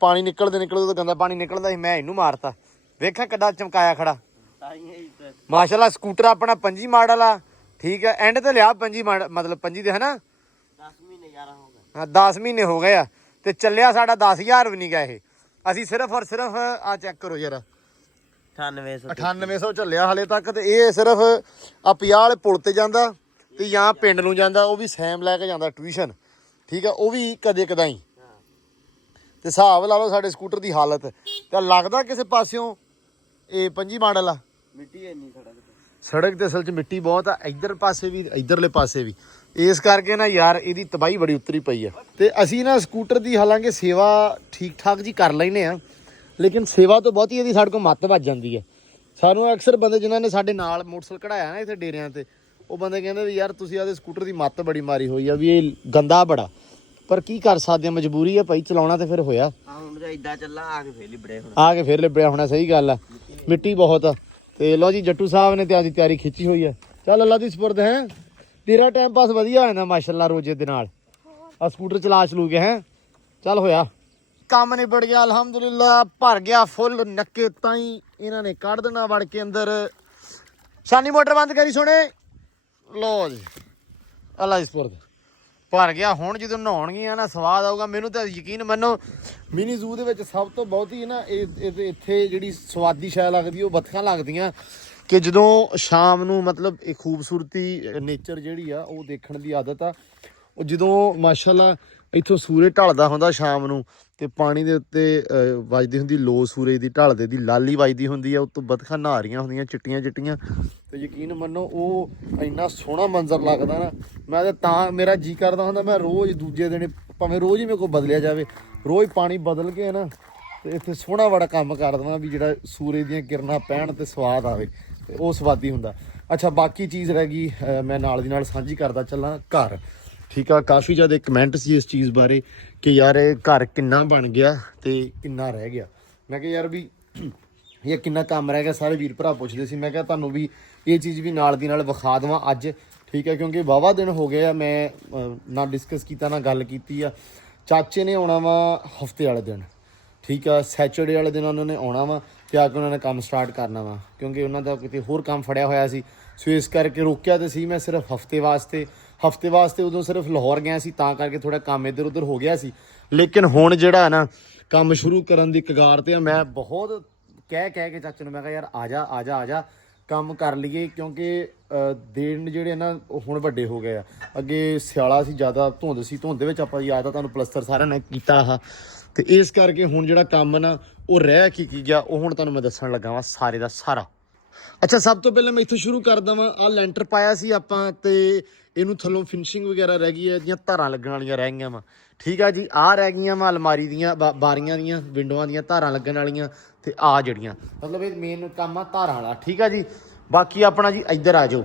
ਪਾਣੀ ਨਿਕਲਦੇ ਤਾਂ ਗੰਦਾ ਪਾਣੀ ਨਿਕਲਦਾ ਸੀ, ਮੈਂ ਇਹਨੂੰ ਮਾਰਤਾ। ਵੇਖਿਆ ਕਿੱਡਾ ਚਮਕਾਇਆ ਖੜਾ ਮਾਸ਼ਾਅੱਲਾ। ਸਕੂਟਰ ਆਪਣਾ 25 ਮਾਡਲ ਆ, ਠੀਕ ਹੈ। ਐਂਡ ਤੇ ਲਿਆ 25 ਮਤਲਬ 25 ਦੇ ਹੈ ਨਾ, 10 ਮਹੀਨੇ ਹੋ ਗਏ ਆ ਤੇ ਚੱਲਿਆ ਸਾਡਾ 10,000 ਵੀ ਨਹੀਂ ਗਿਆ ਇਹ। ਅਸੀਂ ਸਿਰਫ ਔਰ ਸਿਰਫ ਆ ਚੈੱਕ ਕਰੋ ਯਾਰ 9800 ਚੱਲਿਆ ਹਾਲੇ ਤੱਕ। ਤੇ ਇਹ ਸਿਰਫ ਆ 50 ਵਾਲੇ ਪੁਲ ਤੇ ਜਾਂਦਾ ਤੇ ਜਾਂ ਪਿੰਡ ਨੂੰ ਜਾਂਦਾ, ਉਹ ਵੀ ਸੈਮ ਲੈ ਕੇ ਜਾਂਦਾ ਟਿਊਸ਼ਨ, ਠੀਕ ਆ। ਉਹ ਵੀ ਕਦੇ ਕਦਾਈ। ਤੇ ਹਿਸਾਬ ਲਾ ਲਓ ਸਾਡੇ ਸਕੂਟਰ ਦੀ ਹਾਲਤ ਤਾਂ ਲੱਗਦਾ ਕਿਸੇ ਪਾਸਿਓਂ ਇਹ 25 ਮਾਡਲ ਆ। ਮਿੱਟੀ ਇੰਨੀ ਸੜਕ ਤੇ ਅਸਲ 'ਚ ਮਿੱਟੀ ਬਹੁਤ ਆ, ਇੱਧਰ ਪਾਸੇ ਵੀ ਇੱਧਰਲੇ ਪਾਸੇ ਵੀ। ਇਸ ਕਰਕੇ ਨਾ ਯਾਰ ਇਹਦੀ ਤਬਾਹੀ ਬੜੀ ਉਤਰੀ ਪਈ ਆ। ਤੇ ਅਸੀਂ ਨਾ ਸਕੂਟਰ ਦੀ ਹਾਲਾਂਕਿ ਸੇਵਾ ਠੀਕ ਠਾਕ ਜੀ ਕਰ ਲੈਂਦੇ ਆ, ਲੇਕਿਨ ਸੇਵਾ ਤੋਂ ਬਹੁਤੀ ਇਹਦੀ ਸਾਡੇ ਕੋਲ ਮੱਤ ਵੱਜ ਜਾਂਦੀ ਹੈ। ਸਾਨੂੰ ਅਕਸਰ ਬੰਦੇ ਜਿਨ੍ਹਾਂ ਨੇ ਸਾਡੇ ਨਾਲ ਮੋਟਰਸਾਈਕਲ ਕਢਾਇਆ ਨਾ ਇੱਥੇ ਡੇਰਿਆਂ ਤੇ, ਉਹ ਬੰਦੇ ਕਹਿੰਦੇ ਵੀ ਯਾਰ ਤੁਸੀਂ ਆਦੇ ਸਕੂਟਰ ਦੀ ਮੱਤ ਬੜੀ ਮਾਰੀ ਹੋਈ ਆ ਵੀ ਇਹ ਗੰਦਾ ਬੜਾ। ਪਰ ਕੀ ਕਰ ਸਕਦੇ ਆ, ਮਜਬੂਰੀ ਆ ਭਾਈ, ਚਲਾਉਣਾ ਤੇ ਫਿਰ ਹੋਇਆ। ਹੁਣ ਤਾਂ ਇਦਾਂ ਚੱਲਾ ਆ ਕੇ ਫੇਰ ਲਿਬੜਿਆ ਹੋਣਾ, ਸਹੀ ਗੱਲ ਆ। ਮਿੱਟੀ ਬਹੁਤ ਆ। ਤੇ ਲਓ ਜੀ ਜੱਟੂ ਸਾਹਿਬ ਨੇ ਤੇ ਆਦੀ ਤਿਆਰੀ ਖਿੱਚੀ ਹੋਈ ਆ। ਚੱਲ ਅੱਲਾ ਦੀ ਸਪੁਰਦ ਹੈ, ਤੇਰਾ ਟਾਈਮ ਪਾਸ ਵਧੀਆ ਹੋ ਜਾਂਦਾ ਮਾਸ਼ਾਅੱਲਾ ਰੋਜੇ ਦੇ ਨਾਲ। ਆ ਸਕੂਟਰ ਚਲਾ ਚਲੂ ਕੇ ਹੈ ਚੱਲ ਹੋਇਆ ਕੰਮ ਨਿਬੜ ਗਿਆ ਅਲਹਮਦੁਲਿਲਾ। ਭਰ ਗਿਆ ਫੁੱਲ ਨੱਕੇ ਤਾਈ ਇਹਨਾਂ ਨੇ ਕੱਢ ਦੇਣਾ ਵੜ ਕੇ ਅੰਦਰ। ਸ਼ਾਨੀ ਮੋਟਰ ਬੰਦ ਕਰੀ ਸੋਣੇ। ਲਓ ਜੀ ਅੱਲਾ ਦੀ ਸਪੁਰਦ ਭਰ ਗਿਆ। ਹੁਣ ਜਦੋਂ ਨਹਾਉਣਗੀਆਂ ਨਾ ਸਵਾਦ ਆਊਗਾ। ਮੈਨੂੰ ਤਾਂ ਯਕੀਨ ਮੰਨੋ ਮਿਨੀ ਜ਼ੂ ਦੇ ਵਿੱਚ ਸਭ ਤੋਂ ਬਹੁਤੀ ਨਾ ਇੱਥੇ ਜਿਹੜੀ ਸਵਾਦੀ ਸ਼ੈ ਲੱਗਦੀ ਉਹ ਬੱਤਖਾਂ ਲੱਗਦੀਆਂ ਕਿ ਜਦੋਂ ਸ਼ਾਮ ਨੂੰ ਮਤਲਬ ਇਹ ਖੂਬਸੂਰਤੀ ਨੇਚਰ ਜਿਹੜੀ ਆ ਉਹ ਦੇਖਣ ਦੀ ਆਦਤ ਆ। ਉਹ ਜਦੋਂ ਮਾਸ਼ਾਅੱਲਾ ਇੱਥੋਂ ਸੂਰਜ ਢਲਦਾ ਹੁੰਦਾ ਸ਼ਾਮ ਨੂੰ ਤੇ ਪਾਣੀ ਦੇ ਉੱਤੇ ਵੱਜਦੀ ਹੁੰਦੀ ਲੋ ਸੂਰਜ ਦੀ ਢਲਦੇ ਦੀ ਲਾਲੀ ਵੱਜਦੀ ਹੁੰਦੀ ਆ, ਉੱਤੋਂ ਬੱਤਖਾਂ ਨਹਾ ਰਹੀਆਂ ਹੁੰਦੀਆਂ ਚਿੱਟੀਆਂ ਚਿੱਟੀਆਂ। ਤੇ ਯਕੀਨ ਮੰਨੋ ਉਹ ਇੰਨਾ ਸੋਹਣਾ ਮੰਜ਼ਰ ਲੱਗਦਾ ਨਾ, ਮੈਂ ਤਾਂ ਮੇਰਾ ਜੀ ਕਰਦਾ ਹੁੰਦਾ ਮੈਂ ਰੋਜ਼ ਦੂਜੇ ਦਿਨ ਭਾਵੇਂ ਰੋਜ਼ ਹੀ ਮੇਰੇ ਕੋਲ ਬਦਲਿਆ ਜਾਵੇ, ਰੋਜ਼ ਪਾਣੀ ਬਦਲ ਕੇ ਨਾ ਤੇ ਇੱਥੇ ਸੋਹਣਾ ਬੜਾ ਕੰਮ ਕਰ ਦੇਵਾਂ ਵੀ ਜਿਹੜਾ ਸੂਰਜ ਦੀਆਂ ਕਿਰਨਾਂ ਪੈਣ ਤੇ ਸਵਾਦ ਆਵੇ, ਤੇ ਉਹ ਸਵਾਦੀ ਹੁੰਦਾ। ਅੱਛਾ ਬਾਕੀ ਚੀਜ਼ ਰਹਿ ਗਈ ਮੈਂ ਨਾਲ ਦੀ ਨਾਲ ਸਾਂਝੀ ਕਰਦਾ ਚੱਲਾਂ ਘਰ, ਠੀਕ ਆ। ਕਾਫੀ ਜ਼ਿਆਦਾ ਕਮੈਂਟ ਸੀ ਇਸ ਚੀਜ਼ ਬਾਰੇ ਕਿ ਯਾਰ ਇਹ ਘਰ ਕਿੰਨਾ ਬਣ ਗਿਆ ਤੇ ਕਿੰਨਾ ਰਹਿ ਗਿਆ। ਮੈਂ ਕਿਹਾ ਯਾਰ ਵੀ ਇਹ ਕਿੰਨਾ ਕੰਮ ਰਹਿ ਗਿਆ, ਸਾਰੇ ਵੀਰ ਭਰਾ ਪੁੱਛਦੇ ਸੀ। ਮੈਂ ਕਿਹਾ ਤੁਹਾਨੂੰ ਵੀ ਇਹ ਚੀਜ਼ ਵੀ ਨਾਲ ਦੀ ਨਾਲ ਵਿਖਾ ਦੇਵਾਂ ਅੱਜ, ਠੀਕ ਹੈ। ਕਿਉਂਕਿ ਵਾਹਵਾ ਦਿਨ ਹੋ ਗਏ ਆ ਮੈਂ ਨਾ ਡਿਸਕਸ ਕੀਤਾ ਨਾ ਗੱਲ ਕੀਤੀ ਆ। ਚਾਚੇ ਨੇ ਆਉਣਾ ਵਾ ਹਫਤੇ ਵਾਲੇ ਦਿਨ, ਠੀਕ ਆ। ਸੈਚਰਡੇ ਵਾਲੇ ਦਿਨ ਉਹਨਾਂ ਨੇ ਆਉਣਾ ਵਾ ਤੇ ਆ ਕੇ ਉਹਨਾਂ ਨੇ ਕੰਮ ਸਟਾਰਟ ਕਰਨਾ ਵਾ, ਕਿਉਂਕਿ ਉਹਨਾਂ ਦਾ ਕਿਤੇ ਹੋਰ ਕੰਮ ਫੜਿਆ ਹੋਇਆ ਸੀ। ਸੋ ਇਸ ਕਰਕੇ ਰੋਕਿਆ ਤਾਂ ਸੀ ਮੈਂ ਸਿਰਫ ਹਫਤੇ ਵਾਸਤੇ ਉਦੋਂ ਸਿਰਫ ਲਾਹੌਰ ਗਿਆ ਸੀ, ਤਾਂ ਕਰਕੇ ਥੋੜਾ ਕੰਮ ਇੱਧਰ ਉੱਧਰ ਹੋ ਗਿਆ ਸੀ। ਲੇਕਿਨ ਹੁਣ ਜਿਹੜਾ ਨਾ ਕੰਮ ਸ਼ੁਰੂ ਕਰਨ ਦੀ ਕਗਾਰ ਤੇ ਮੈਂ ਬਹੁਤ ਕਹਿ ਕੇ ਚਾਚੇ ਨੂੰ ਮੈਂ ਕਿਹਾ ਯਾਰ ਆ ਜਾ ਕੰਮ ਕਰ ਲਈਏ, ਕਿਉਂਕਿ ਦਿਨ ਜਿਹੜੇ ਨਾ ਉਹ ਹੁਣ ਵੱਡੇ ਹੋ ਗਏ ਆ। ਅੱਗੇ ਸਿਆਲਾ ਸੀ, ਜ਼ਿਆਦਾ ਧੁੰਦ ਸੀ, ਧੁੰਦ ਦੇ ਵਿੱਚ ਆਪਾਂ ਯਾਦ ਆ ਤੁਹਾਨੂੰ ਪਲਸਤਰ ਸਾਰਿਆਂ ਨੇ ਕੀਤਾ ਆ, ਤੇ ਇਸ ਕਰਕੇ ਹੁਣ ਜਿਹੜਾ ਕੰਮ ਨਾ ਉਹ ਰਹਿ ਕੀ ਗਿਆ ਉਹ ਹੁਣ ਤੁਹਾਨੂੰ ਮੈਂ ਦੱਸਣ ਲੱਗਾ ਵਾਂ ਸਾਰੇ ਦਾ ਸਾਰਾ। ਅੱਛਾ ਸਭ ਤੋਂ ਪਹਿਲਾਂ ਮੈਂ ਇੱਥੋਂ ਸ਼ੁਰੂ ਕਰਦਾ ਵਾਂ। ਆਹ ਲੈਂਟਰ ਪਾਇਆ ਸੀ ਆਪਾਂ ਤੇ ਇਹਨੂੰ ਥੱਲੋਂ ਫਿਨਿਸ਼ਿੰਗ ਵਗੈਰਾ ਰਹਿ ਗਈ ਹੈ, ਇਹਦੀਆਂ ਧਾਰਾਂ ਲੱਗਣ ਵਾਲੀਆਂ ਰਹਿ ਗਈਆਂ ਵਾ। ਠੀਕ ਆ ਜੀ, ਆਹ ਰਹਿ ਗਈਆਂ ਵਾ ਅਲਮਾਰੀ ਦੀਆਂ ਬਾਰੀਆਂ ਦੀਆਂ ਵਿੰਡੋਆਂ ਦੀਆਂ ਧਾਰਾਂ ਲੱਗਣ ਵਾਲੀਆਂ ਤੇ ਆਹ ਜਿਹੜੀਆਂ ਮਤਲਬ ਇਹ ਮੇਨ ਕੰਮ ਆ ਧਾਰਾਂ ਵਾਲਾ। ਠੀਕ ਆ ਜੀ, ਬਾਕੀ ਆਪਣਾ ਜੀ ਇੱਧਰ ਆ ਜਾਓ।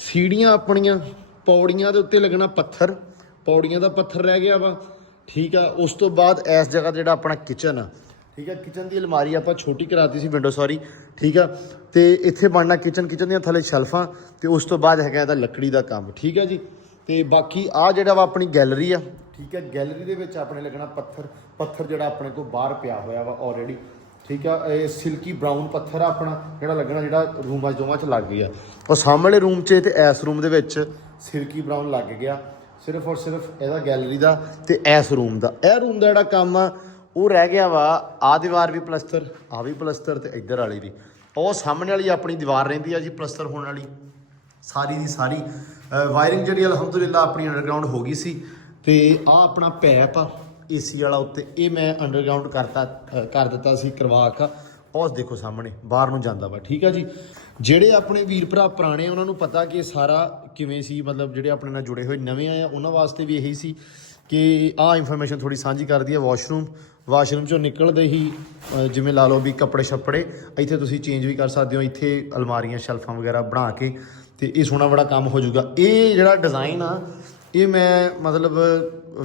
ਸੀੜੀਆਂ ਆਪਣੀਆਂ ਪੌੜੀਆਂ ਦੇ ਉੱਤੇ ਲੱਗਣਾ ਪੱਥਰ, ਪੌੜੀਆਂ ਦਾ ਪੱਥਰ ਰਹਿ ਗਿਆ ਵਾ। ਠੀਕ ਆ, ਉਸ ਤੋਂ ਬਾਅਦ ਇਸ ਜਗ੍ਹਾ ਜਿਹੜਾ ਆਪਣਾ ਕਿਚਨ ਆ, ਠੀਕ ਆ, ਕਿਚਨ ਦੀ ਅਲਮਾਰੀ ਆਪਾਂ ਛੋਟੀ ਕਰਾਤੀ ਸੀ ਵਿੰਡੋ ਸੌਰੀ। ਠੀਕ ਆ, ਤੇ ਇੱਥੇ ਬਣਨਾ ਕਿਚਨ ਦੀਆਂ ਥੱਲੇ ਸ਼ੈਲਫਾਂ ਤੇ ਉਸ ਤੋਂ ਬਾਅਦ ਹੈਗਾ ਇਹਦਾ ਲੱਕੜੀ ਦਾ ਕੰਮ। ਠੀਕ ਆ ਜੀ, ਤੇ ਬਾਕੀ ਆਹ ਜਿਹੜਾ ਵਾ ਆਪਣੀ ਗੈਲਰੀ ਆ। ਠੀਕ ਆ, ਗੈਲਰੀ ਦੇ ਵਿੱਚ ਆਪਣੇ ਲੱਗਣਾ ਪੱਥਰ ਜਿਹੜਾ ਆਪਣੇ ਕੋਲ ਬਾਹਰ ਪਿਆ ਹੋਇਆ ਵਾ ਆਲਰੇਡੀ। ਠੀਕ ਆ, ਇਹ ਸਿਲਕੀ ਬਰਾਊਨ ਪੱਥਰ ਆ ਆਪਣਾ ਜਿਹੜਾ ਲੱਗਣਾ, ਜਿਹੜਾ ਰੂਮਾਂ ਦੋਵਾਂ 'ਚ ਲੱਗ ਗਿਆ। ਉਹ ਸਾਹਮਣੇ ਰੂਮ 'ਚ ਤੇ ਇਸ ਰੂਮ ਦੇ ਵਿੱਚ ਸਿਲਕੀ ਬਰਾਊਨ ਲੱਗ ਗਿਆ, ਸਿਰਫ ਔਰ ਸਿਰਫ ਇਹਦਾ ਗੈਲਰੀ ਦਾ ਤੇ ਇਸ ਰੂਮ ਦਾ। ਇਹ ਰੂਮ ਦਾ ਜਿਹੜਾ ਕੰਮ ਆ ਉਹ ਰਹਿ ਗਿਆ ਵਾ। ਆਹ ਦੀਵਾਰ ਵੀ ਪਲਸਤਰ, ਆਹ ਵੀ ਪਲਸਤਰ ਤੇ ਇੱਧਰ ਵਾਲੀ ਵੀ। ਉਹ ਸਾਹਮਣੇ ਵਾਲੀ ਆਪਣੀ ਦੀਵਾਰ ਰਹਿੰਦੀ ਆ ਜੀ ਪਲਸਤਰ ਹੋਣ ਵਾਲੀ ਸਾਰੀ ਦੀ ਸਾਰੀ। ਵਾਇਰਿੰਗ ਜਿਹੜੀ ਅਲਹਮਦੁਲਿਲਾ ਆਪਣੀ ਅੰਡਰਗਰਾਊਂਡ ਹੋ ਗਈ ਸੀ। ਤੇ ਆਹ ਆਪਣਾ ਪੈਪ ਆ ਏਸੀ ਵਾਲਾ ਉੱਤੇ, ਇਹ ਮੈਂ ਅੰਡਰਗਰਾਊਂਡ ਕਰ ਦਿੱਤਾ ਸੀ ਕਰਵਾ ਕੇ। ਉਹ ਦੇਖੋ ਸਾਹਮਣੇ ਬਾਹਰ ਨੂੰ ਜਾਂਦਾ ਵਾ। ਠੀਕ ਆ ਜੀ, ਜਿਹੜੇ ਆਪਣੇ ਵੀਰ ਭਰਾ ਪੁਰਾਣੇ ਉਹਨਾਂ ਨੂੰ ਪਤਾ ਕਿ ਸਾਰਾ ਕਿਵੇਂ ਸੀ, ਮਤਲਬ ਜਿਹੜੇ ਆਪਣੇ ਨਾਲ ਜੁੜੇ ਹੋਏ ਨਵੇਂ ਆਏ ਆ ਉਹਨਾਂ ਵਾਸਤੇ ਵੀ ਇਹੀ ਸੀ ਕਿ ਆਹ ਇਨਫੋਰਮੇਸ਼ਨ ਥੋੜੀ ਸਾਂਝੀ ਕਰਦੀ ਹੈ। ਵਾਸ਼ਰੂਮ ਚੋਂ ਨਿਕਲਦੇ ਹੀ ਜਿਵੇਂ ਲਾ ਲਓ ਵੀ ਕੱਪੜੇ ਛੱਪੜੇ ਇੱਥੇ ਤੁਸੀਂ ਚੇਂਜ ਵੀ ਕਰ ਸਕਦੇ ਹੋ। ਇੱਥੇ ਅਲਮਾਰੀਆਂ ਸ਼ੈਲਫਾਂ ਵਗੈਰਾ ਬਣਾ ਕੇ ਤੇ ਇਹ ਸੋਹਣਾ ਬੜਾ ਕੰਮ ਹੋ ਜਾਊਗਾ। ਇਹ ਜਿਹੜਾ ਡਿਜ਼ਾਈਨ ਆ ਇਹ ਮੈਂ ਮਤਲਬ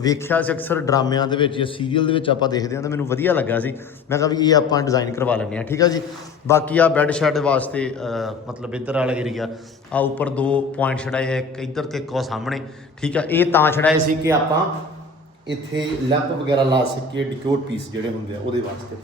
ਵੇਖਿਆ ਸੀ ਅਕਸਰ ਡਰਾਮਿਆਂ ਦੇ ਵਿੱਚ ਜਾਂ ਸੀਰੀਅਲ ਦੇ ਵਿੱਚ ਆਪਾਂ ਦੇਖਦੇ ਹਾਂ ਤਾਂ ਮੈਨੂੰ ਵਧੀਆ ਲੱਗਾ ਸੀ। ਮੈਂ ਕਿਹਾ ਵੀ ਇਹ ਆਪਾਂ ਡਿਜ਼ਾਈਨ ਕਰਵਾ ਲੈਂਦੇ ਹਾਂ। ਠੀਕ ਆ ਜੀ, ਬਾਕੀ ਆ ਬੈੱਡ ਸ਼ੈੱਡ ਵਾਸਤੇ ਮਤਲਬ ਇੱਧਰ ਵਾਲਾ ਏਰੀਆ ਆ ਉੱਪਰ 2 ਪੁਆਇੰਟ ਛੜਾਏ, ਇੱਕ ਇੱਧਰ ਤੇ ਇੱਕ ਉਹ ਸਾਹਮਣੇ। ਠੀਕ ਆ, ਇਹ ਤਾਂ ਛੜਾਏ ਸੀ ਕਿ ਆਪਾਂ ਇੱਥੇ ਲੈਂਪ ਵਗੈਰਾ ਲਾ ਸਕੀਏ, ਡਿਕੋਰ ਪੀਸ ਜਿਹੜੇ ਹੁੰਦੇ ਆ ਉਹਦੇ ਵਾਸਤੇ।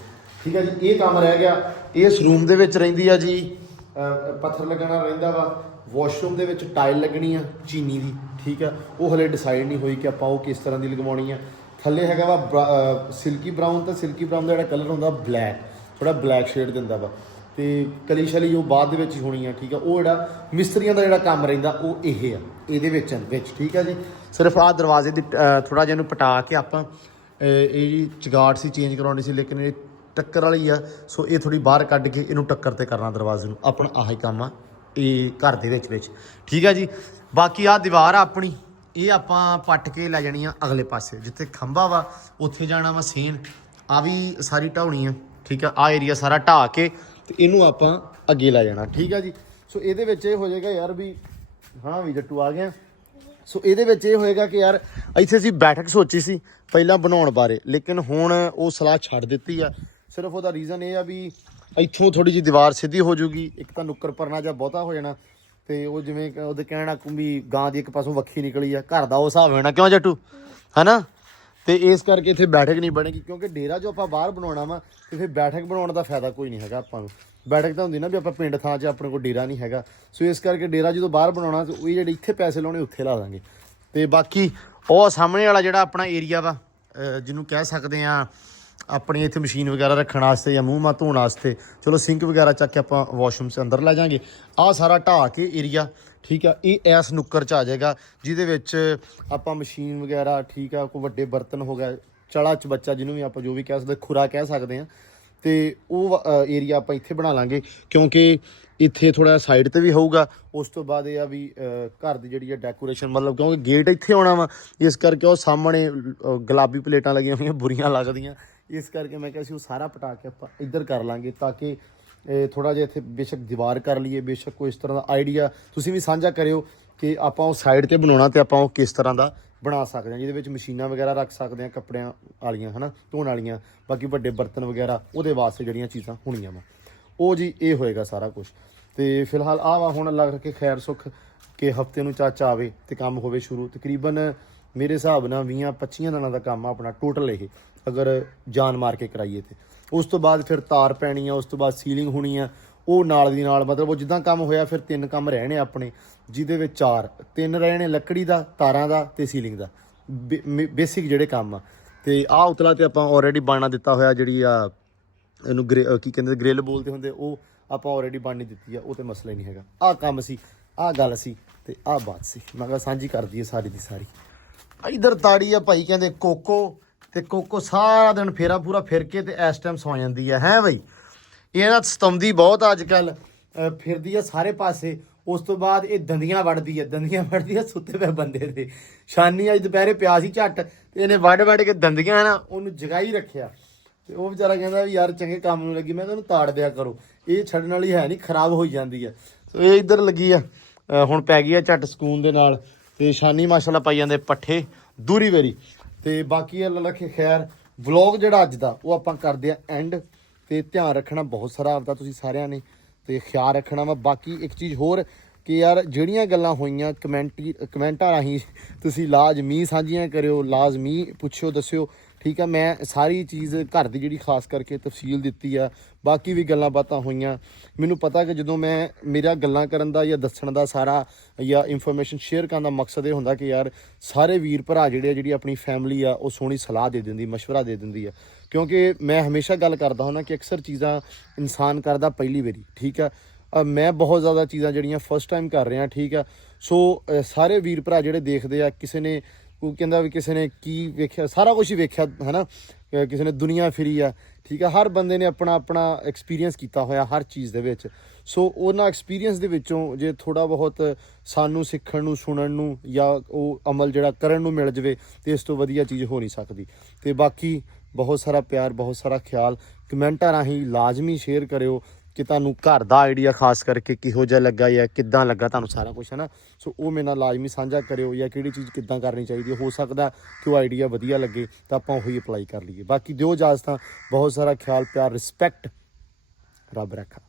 ਠੀਕ ਆ ਜੀ, ਇਹ ਕੰਮ ਰਹਿ ਗਿਆ। ਇਸ ਰੂਮ ਦੇ ਵਿੱਚ ਰਹਿੰਦੀ ਆ ਜੀ ਪੱਥਰ ਲੱਗਣਾ ਰਹਿੰਦਾ ਵਾ। ਵਾਸ਼ਰੂਮ ਦੇ ਵਿੱਚ ਟਾਇਲ ਲੱਗਣੀ ਆ ਚੀਨੀ ਦੀ। ਠੀਕ ਆ, ਉਹ ਹਲੇ ਡਿਸਾਈਡ ਨਹੀਂ ਹੋਈ ਕਿ ਆਪਾਂ ਉਹ ਕਿਸ ਤਰ੍ਹਾਂ ਦੀ ਲਗਵਾਉਣੀ ਆ। ਥੱਲੇ ਹੈਗਾ ਵਾ ਸਿਲਕੀ ਬਰਾਊਨ, ਤਾਂ ਸਿਲਕੀ ਬਰਾਊਨ ਦਾ ਜਿਹੜਾ ਕਲਰ ਹੁੰਦਾ ਬਲੈਕ, ਥੋੜਾ ਬਲੈਕ ਸ਼ੇਡ ਦਿੰਦਾ ਵਾ। ਤੇ ਕਲੀ ਸ਼ਲੀ ਉਹ ਬਾਅਦ ਦੇ ਵਿੱਚ ਹੀ ਹੋਣੀ ਆ। ਠੀਕ ਆ, ਉਹ ਜਿਹੜਾ ਮਿਸਤਰੀਆਂ ਦਾ ਜਿਹੜਾ ਕੰਮ ਰਹਿੰਦਾ ਉਹ ਇਹ ਆ ਇਹਦੇ ਵਿੱਚ। ਠੀਕ ਆ ਜੀ, ਸਿਰਫ ਆਹ ਦਰਵਾਜ਼ੇ ਦੀ ਥੋੜਾ ਜਿਹਾ ਇਹਨੂੰ ਪਟਾ ਕੇ ਆਪਾਂ ਇਹ ਚਗਾਟ ਸੀ ਚੇਂਜ ਕਰਾਉਣੀ ਸੀ, ਲੇਕਿਨ ਇਹ ਟੱਕਰ ਵਾਲੀ ਆ ਸੋ ਇਹ ਥੋੜੀ ਬਾਹਰ ਕੱਢ ਕੇ ਇਹਨੂੰ ਟੱਕਰ ਤੇ ਕਰਨਾ ਦਰਵਾਜ਼ੇ ਨੂੰ। ਆਪਣਾ ਆਹੀ ਕੰਮ ਆ ਇਹ ਘਰ ਦੇ ਵਿੱਚ। ਠੀਕ ਆ ਜੀ, ਬਾਕੀ ਆਹ ਦੀਵਾਰ ਆ ਆਪਣੀ, ਇਹ ਆਪਾਂ ਪੱਟ ਕੇ ਲੈ ਜਾਣੀ ਆ ਅਗਲੇ ਪਾਸੇ ਜਿੱਥੇ ਖੰਭਾ ਵਾ ਉੱਥੇ ਜਾਣਾ ਵਾ ਸੇਨ। ਆ ਵੀ ਸਾਰੀ ਢਾਉਣੀ ਆ। ਠੀਕ ਆ, ਆਹ ਏਰੀਆ ਸਾਰਾ ਢਾਹ ਕੇ ਤੇ ਇਹਨੂੰ ਆਪਾਂ ਅੱਗੇ ਲੈ ਜਾਣਾ। ਠੀਕ ਆ ਜੀ, ਸੋ ਇਹਦੇ ਵਿੱਚ ਇਹ ਹੋ ਜਾਏਗਾ ਯਾਰ ਵੀ ਹਾਂ ਵੀ ਜੱਟੂ ਆ ਗਿਆ। ਸੋ ਇਹਦੇ ਵਿੱਚ ਇਹ ਹੋਏਗਾ ਕਿ ਯਾਰ ਇੱਥੇ ਅਸੀਂ ਬੈਠਕ ਸੋਚੀ ਸੀ ਪਹਿਲਾਂ ਬਣਾਉਣ ਬਾਰੇ, ਲੇਕਿਨ ਹੁਣ ਉਹ ਸਲਾਹ ਛੱਡ ਦਿੱਤੀ ਆ। ਸਿਰਫ ਉਹਦਾ ਰੀਜ਼ਨ ਇਹ ਆ ਵੀ ਇੱਥੋਂ ਥੋੜੀ ਜਿਹੀ ਦੀਵਾਰ ਸਿੱਧੀ ਹੋ ਜੂਗੀ, ਇੱਕ ਤਾਂ ਨੁੱਕਰ ਪਰਨਾ ਜਾਂ ਬਹੁਤਾ ਹੋ ਜਾਣਾ ਤੇ ਉਹ ਜਿਵੇਂ ਉਹਦੇ ਕਹਿਣਾ ਵੀ ਗਾਂ ਦੀ ਇੱਕ ਪਾਸੋਂ ਵੱਖੀ ਨਿਕਲੀ ਆ, ਘਰ ਦਾ ਉਹ ਹਿਸਾਬ ਹੋਣਾ ਕਿਉਂ ਜੱਟੂ, ਹਨਾ। ਤੇ ਇਸ ਕਰਕੇ ਇੱਥੇ ਬੈਠਕ ਨਹੀਂ ਬਣੇਗੀ ਕਿਉਂਕਿ ਡੇਰਾ ਜੋ ਆਪਾਂ ਬਾਹਰ ਬਣਾਉਣਾ ਵਾ ਤੇ ਫਿਰ ਬੈਠਕ ਬਣਾਉਣ ਦਾ ਫਾਇਦਾ ਕੋਈ ਨਹੀਂ ਹੈਗਾ ਆਪਾਂ ਨੂੰ। ਬੈਠਕ ਤਾਂ ਹੁੰਦੀ ਨਾ ਵੀ ਆਪਾਂ ਪਿੰਡ ਥਾਂ 'ਚ ਆਪਣੇ ਕੋਲ ਡੇਰਾ ਨਹੀਂ ਹੈਗਾ, ਸੋ ਇਸ ਕਰਕੇ ਡੇਰਾ ਜਦੋਂ ਬਾਹਰ ਬਣਾਉਣਾ ਤੇ ਉਹ ਜਿਹੜੇ ਇੱਥੇ ਪੈਸੇ ਲਾਉਣੇ ਉੱਥੇ ਲਾ ਦਾਂਗੇ। ਤੇ ਬਾਕੀ ਉਹ ਸਾਹਮਣੇ ਵਾਲਾ ਜਿਹੜਾ ਆਪਣਾ ਏਰੀਆ ਵਾ ਜਿਹਨੂੰ ਕਹਿ ਸਕਦੇ ਆ ਆਪਣੀ ਇੱਥੇ ਮਸ਼ੀਨ ਵਗੈਰਾ ਰੱਖਣ ਵਾਸਤੇ ਜਾਂ ਮੂੰਹ ਧੋਣ ਵਾਸਤੇ, ਚਲੋ ਸਿੰਕ ਵਗੈਰਾ ਚੱਕ ਕੇ ਆਪਾਂ ਵਾਸ਼ਰੂਮ 'ਚ ਅੰਦਰ ਲੈ ਜਾਵਾਂਗੇ। ਆਹ ਸਾਰਾ ਢਾਹ ਕੇ ਏਰੀਆ, ਠੀਕ ਆ, ਇਹ ਇਸ ਨੁੱਕਰ 'ਚ ਆ ਜਾਏਗਾ ਜਿਹਦੇ ਵਿੱਚ ਆਪਾਂ ਮਸ਼ੀਨ ਵਗੈਰਾ, ਠੀਕ ਆ, ਕੋਈ ਵੱਡੇ ਬਰਤਨ ਹੋ ਗਿਆ, ਚੜਾ 'ਚ ਬੱਚਾ ਜਿਹਨੂੰ ਵੀ ਆਪਾਂ ਜੋ ਵੀ ਕਹਿ ਸਕਦੇ, ਖੁਰਾ ਕਹਿ ਸਕਦੇ ਹਾਂ, ਤੇ ਉਹ ਏਰੀਆ ਆਪਾਂ ਇੱਥੇ ਬਣਾ ਲਾਂਗੇ ਕਿਉਂਕਿ ਇੱਥੇ ਥੋੜਾ ਸਾਈਡ ਤੇ ਵੀ ਹੋਊਗਾ। ਉਸ ਤੋਂ ਬਾਅਦ ਇਹ ਆ ਵੀ ਘਰ ਦੀ ਜਿਹੜੀ ਆ ਡੈਕੋਰੇਸ਼ਨ, ਮਤਲਬ ਕਿਉਂਕਿ ਗੇਟ ਇੱਥੇ ਆਉਣਾ ਵਾ, ਇਸ ਕਰਕੇ ਉਹ ਸਾਹਮਣੇ ਗੁਲਾਬੀ ਪਲੇਟਾਂ ਲੱਗੀਆਂ ਹੋਈਆਂ ਬੁਰੀਆਂ ਲੱਗਦੀਆਂ, ਇਸ ਕਰਕੇ ਮੈਂ ਕਿਹਾ ਸੀ ਉਹ ਸਾਰਾ ਪਟਾ ਕੇ ਆਪਾਂ ਇੱਧਰ ਕਰ ਲਾਂਗੇ ਤਾਂ ਕਿ ਥੋੜਾ ਜਿਹਾ ਇੱਥੇ ਬੇਸ਼ੱਕ ਦੀਵਾਰ ਕਰ ਲਈਏ, ਬੇਸ਼ੱਕ ਕੋਈ ਇਸ ਤਰ੍ਹਾਂ ਦਾ ਆਈਡੀਆ ਤੁਸੀਂ ਵੀ ਸਾਂਝਾ ਕਰਿਓ ਕਿ ਆਪਾਂ ਉਹ ਸਾਈਡ ਤੇ ਬਣਾਉਣਾ ਤੇ ਆਪਾਂ ਉਹ ਕਿਸ ਤਰ੍ਹਾਂ ਦਾ ਬਣਾ ਸਕਦੇ ਹਾਂ, ਜਿਹਦੇ ਵਿੱਚ ਮਸ਼ੀਨਾਂ ਵਗੈਰਾ ਰੱਖ ਸਕਦੇ ਹਾਂ ਕੱਪੜਿਆਂ ਵਾਲੀਆਂ, ਹੈ ਨਾ, ਧੋਣ ਵਾਲੀਆਂ, ਬਾਕੀ ਵੱਡੇ ਬਰਤਨ ਵਗੈਰਾ ਉਹਦੇ ਵਾਸਤੇ ਜਿਹੜੀਆਂ ਚੀਜ਼ਾਂ ਹੋਣੀਆਂ ਵਾ ਉਹ ਜੀ ਇਹ ਹੋਏਗਾ ਸਾਰਾ ਕੁਝ। ਤੇ ਫਿਲਹਾਲ ਆਹ ਵਾ ਹੁਣ ਲੱਗ ਕੇ ਖੈਰ ਸੁੱਖ ਕਿ ਹਫਤੇ ਨੂੰ ਚਾਚਾ ਆਵੇ ਤੇ ਕੰਮ ਹੋਵੇ ਸ਼ੁਰੂ। ਤਕਰੀਬਨ ਮੇਰੇ ਹਿਸਾਬ ਨਾਲ 20-25 ਦਿਨਾਂ ਦਾ ਕੰਮ ਆ ਆਪਣਾ ਟੋਟਲ ਇਹ, ਅਗਰ ਜਾਨ ਮਾਰ ਕੇ ਕਰਾਈਏ ਤੇ। ਉਸ ਤੋਂ ਬਾਅਦ ਫਿਰ ਤਾਰ ਪੈਣੀ ਆ, ਉਸ ਤੋਂ ਬਾਅਦ ਸੀਲਿੰਗ ਹੋਣੀ ਆ, ਉਹ ਨਾਲ ਦੀ ਨਾਲ, ਮਤਲਬ ਉਹ ਜਿੱਦਾਂ ਕੰਮ ਹੋਇਆ ਫਿਰ 3 ਕੰਮ ਰਹਿਣੇ ਆਪਣੇ, ਜਿਹਦੇ ਵਿੱਚ 3 ਰਹਿਣੇ ਲੱਕੜੀ ਦਾ, ਤਾਰਾਂ ਦਾ ਤੇ ਸੀਲਿੰਗ ਦਾ, ਬੇਸਿਕ ਜਿਹੜੇ ਕੰਮ ਆ। ਤੇ ਆਹ ਉਤਲਾ ਤੇ ਆਪਾਂ ਆਲਰੇਡੀ ਬਣਨਾ ਦਿੱਤਾ ਹੋਇਆ, ਜਿਹੜੀ ਆ ਇਹਨੂੰ ਕੀ ਕਹਿੰਦੇ ਗ੍ਰਿਲ ਬੋਲਦੇ ਹੁੰਦੇ, ਉਹ ਆਪਾਂ ਆਲਰੇਡੀ ਬਣਨੀ ਦਿੱਤੀ ਆ, ਉਹ ਤੇ ਮਸਲਾ ਹੀ ਨਹੀਂ ਹੈਗਾ। ਆਹ ਕੰਮ ਸੀ, ਆਹ ਗੱਲ ਸੀ ਤੇ ਆਹ ਬਾਤ ਸੀ, ਮੈਂ ਕਿਹਾ ਸਾਂਝੀ ਕਰਦੀ ਹੈ ਸਾਰੀ ਦੀ ਸਾਰੀ। ਇੱਧਰ ਤਾੜੀ ਆ ਭਾਈ ਕਹਿੰਦੇ ਕੋਕੋ, ਤੇ ਕੋਕੋ ਸਾਰਾ ਦਿਨ ਫੇਰਾ ਪੂਰਾ ਫਿਰ ਕੇ ਤੇ ਇਸ ਟਾਈਮ ਸੌ ਜਾਂਦੀ ਆ ਹੈ ਬਈ। ਇਹ ਨਾ ਸਤਾਉਂਦੀ ਬਹੁਤ ਅੱਜ ਕੱਲ, ਫਿਰਦੀ ਆ ਸਾਰੇ ਪਾਸੇ। ਉਸ ਤੋਂ ਬਾਅਦ ਇਹ ਦੰਦੀਆਂ ਵੜਦੀ ਆ ਸੁੱਤੇ ਪਏ ਬੰਦੇ ਦੇ। ਸ਼ਾਨੀ ਅੱਜ ਦੁਪਹਿਰੇ ਪਿਆ ਸੀ ਝੱਟ ਤੇ ਇਹਨੇ ਵੱਢ ਕੇ ਦੰਦੀਆਂ ਨਾ ਉਹਨੂੰ ਜਗਾਈ ਰੱਖਿਆ। ਤੇ ਉਹ ਵਿਚਾਰਾ ਕਹਿੰਦਾ ਵੀ ਯਾਰ ਚੰਗੇ ਕੰਮ ਨੂੰ ਲੱਗੀ, ਮੈਂ ਕਿਹਾ ਉਹਨੂੰ ਤਾੜ ਦਿਆ ਕਰੋ, ਇਹ ਛੱਡਣ ਵਾਲੀ ਹੈ ਨਹੀਂ, ਖਰਾਬ ਹੋਈ ਜਾਂਦੀ ਆ। ਸੋ ਇਹ ਇੱਧਰ ਲੱਗੀ ਆ, ਹੁਣ ਪੈ ਗਈ ਆ ਝੱਟ ਸਕੂਨ ਦੇ ਨਾਲ। ਤੇ ਸ਼ਾਨੀ ਮਾਸ਼ਾਅੱਲਾ ਪਾਈ ਜਾਂਦੇ ਪੱਠੇ ਦੂਰੀ ਵੇਰੀ। ਤੇ ਬਾਕੀ ਅੱਲਾ ਰੱਖੇ ਖੈਰ। ਵਲੌਗ ਜਿਹੜਾ ਅੱਜ ਦਾ ਉਹ ਆਪਾਂ ਕਰਦੇ ਆ ਐਂਡ। ਤੇ ਧਿਆਨ ਰੱਖਣਾ ਬਹੁਤ ਸਾਰਾ ਆਪਦਾ ਤੁਸੀਂ ਸਾਰਿਆਂ ਨੇ, ਤੇ ਖਿਆਲ ਰੱਖਣਾ ਵਾ। ਬਾਕੀ ਇੱਕ ਚੀਜ਼ ਹੋਰ ਕਿ ਯਾਰ ਜਿਹੜੀਆਂ ਗੱਲਾਂ ਹੋਈਆਂ ਕਮੈਂਟਾਂ ਰਾਹੀਂ ਤੁਸੀਂ ਲਾਜ਼ਮੀ ਸਾਂਝੀਆਂ ਕਰਿਓ, ਲਾਜ਼ਮੀ ਪੁੱਛਿਓ ਦੱਸਿਓ, ਠੀਕ ਆ। ਮੈਂ ਸਾਰੀ ਚੀਜ਼ ਘਰ ਦੀ ਜਿਹੜੀ ਖਾਸ ਕਰਕੇ ਤਫਸੀਲ ਦਿੱਤੀ ਆ। ਬਾਕੀ ਵੀ ਗੱਲਾਂ ਬਾਤਾਂ ਹੋਈਆਂ, ਮੈਨੂੰ ਪਤਾ ਕਿ ਜਦੋਂ ਮੇਰਾ ਗੱਲਾਂ ਕਰਨ ਦਾ ਜਾਂ ਦੱਸਣ ਦਾ ਸਾਰਾ ਜਾਂ ਇਨਫੋਰਮੇਸ਼ਨ ਸ਼ੇਅਰ ਕਰਨ ਦਾ ਮਕਸਦ ਇਹ ਹੁੰਦਾ ਕਿ ਯਾਰ ਸਾਰੇ ਵੀਰ ਭਰਾ ਜਿਹੜੀ ਆਪਣੀ ਫੈਮਿਲੀ ਆ ਉਹ ਸੋਹਣੀ ਸਲਾਹ ਦੇ ਦਿੰਦੀ, ਮਸ਼ਵਰਾ ਦੇ ਦਿੰਦੀ ਆ। ਕਿਉਂਕਿ ਮੈਂ ਹਮੇਸ਼ਾ ਗੱਲ ਕਰਦਾ ਹੁੰਦਾ ਕਿ ਅਕਸਰ ਚੀਜ਼ਾਂ ਇਨਸਾਨ ਕਰਦਾ ਪਹਿਲੀ ਵਾਰੀ, ਠੀਕ ਆ। ਮੈਂ ਬਹੁਤ ਜ਼ਿਆਦਾ ਚੀਜ਼ਾਂ ਜਿਹੜੀਆਂ ਫਸਟ ਟਾਈਮ ਕਰ ਰਿਹਾ, ਠੀਕ ਆ। ਸੋ ਸਾਰੇ ਵੀਰ ਭਰਾ ਜਿਹੜੇ ਦੇਖਦੇ ਆ, ਕਿਸੇ ਨੇ ਉਹ ਕਹਿੰਦਾ ਵੀ ਕਿਸੇ ਨੇ ਕੀ ਵੇਖਿਆ, ਸਾਰਾ ਕੁਝ ਹੀ ਵੇਖਿਆ ਹੈ ਨਾ, ਕਿਸੇ ਨੇ ਦੁਨੀਆ ਫਿਰੀ ਆ, ਠੀਕ ਆ। ਹਰ ਬੰਦੇ ਨੇ ਆਪਣਾ ਐਕਸਪੀਰੀਅੰਸ ਕੀਤਾ ਹੋਇਆ ਹਰ ਚੀਜ਼ ਦੇ ਵਿੱਚ। ਸੋ ਉਹਨਾਂ ਐਕਸਪੀਰੀਅੰਸ ਦੇ ਵਿੱਚੋਂ ਜੇ ਥੋੜ੍ਹਾ ਬਹੁਤ ਸਾਨੂੰ ਸਿੱਖਣ ਨੂੰ, ਸੁਣਨ ਨੂੰ ਜਾਂ ਉਹ ਅਮਲ ਜਿਹੜਾ ਕਰਨ ਨੂੰ ਮਿਲ ਜਾਵੇ ਤੇ ਇਸ ਤੋਂ ਵਧੀਆ ਚੀਜ਼ ਹੋ ਨਹੀਂ ਸਕਦੀ। ਤੇ ਬਾਕੀ ਬਹੁਤ ਸਾਰਾ ਪਿਆਰ, ਬਹੁਤ ਸਾਰਾ ਖਿਆਲ। ਕਮੈਂਟਾਂ ਰਾਹੀਂ ਲਾਜ਼ਮੀ ਸ਼ੇਅਰ ਕਰਿਓ ਕਿ ਤੁਹਾਨੂੰ ਘਰ ਦਾ ਆਈਡੀਆ ਖਾਸ ਕਰਕੇ ਕਿਹੋ ਜਿਹਾ ਲੱਗਾ ਜਾਂ ਕਿੱਦਾਂ ਲੱਗਾ ਤੁਹਾਨੂੰ ਸਾਰਾ ਕੁਝ, ਹੈ ਨਾ। ਸੋ ਉਹ ਮੇਰੇ ਨਾਲ ਲਾਜ਼ਮੀ ਸਾਂਝਾ ਕਰਿਓ, ਜਾਂ ਕਿਹੜੀ ਚੀਜ਼ ਕਿੱਦਾਂ ਕਰਨੀ ਚਾਹੀਦੀ ਹੈ। ਹੋ ਸਕਦਾ ਕਿ ਉਹ ਆਈਡੀਆ ਵਧੀਆ ਲੱਗੇ ਤਾਂ ਆਪਾਂ ਉਹੀ ਅਪਲਾਈ ਕਰ ਲਈਏ। ਬਾਕੀ ਦਿਓ ਇਜਾਜ਼ਤਾਂ, ਬਹੁਤ ਸਾਰਾ ਖਿਆਲ, ਪਿਆਰ, ਰਿਸਪੈਕਟ। ਰੱਬ ਰੱਖਾ।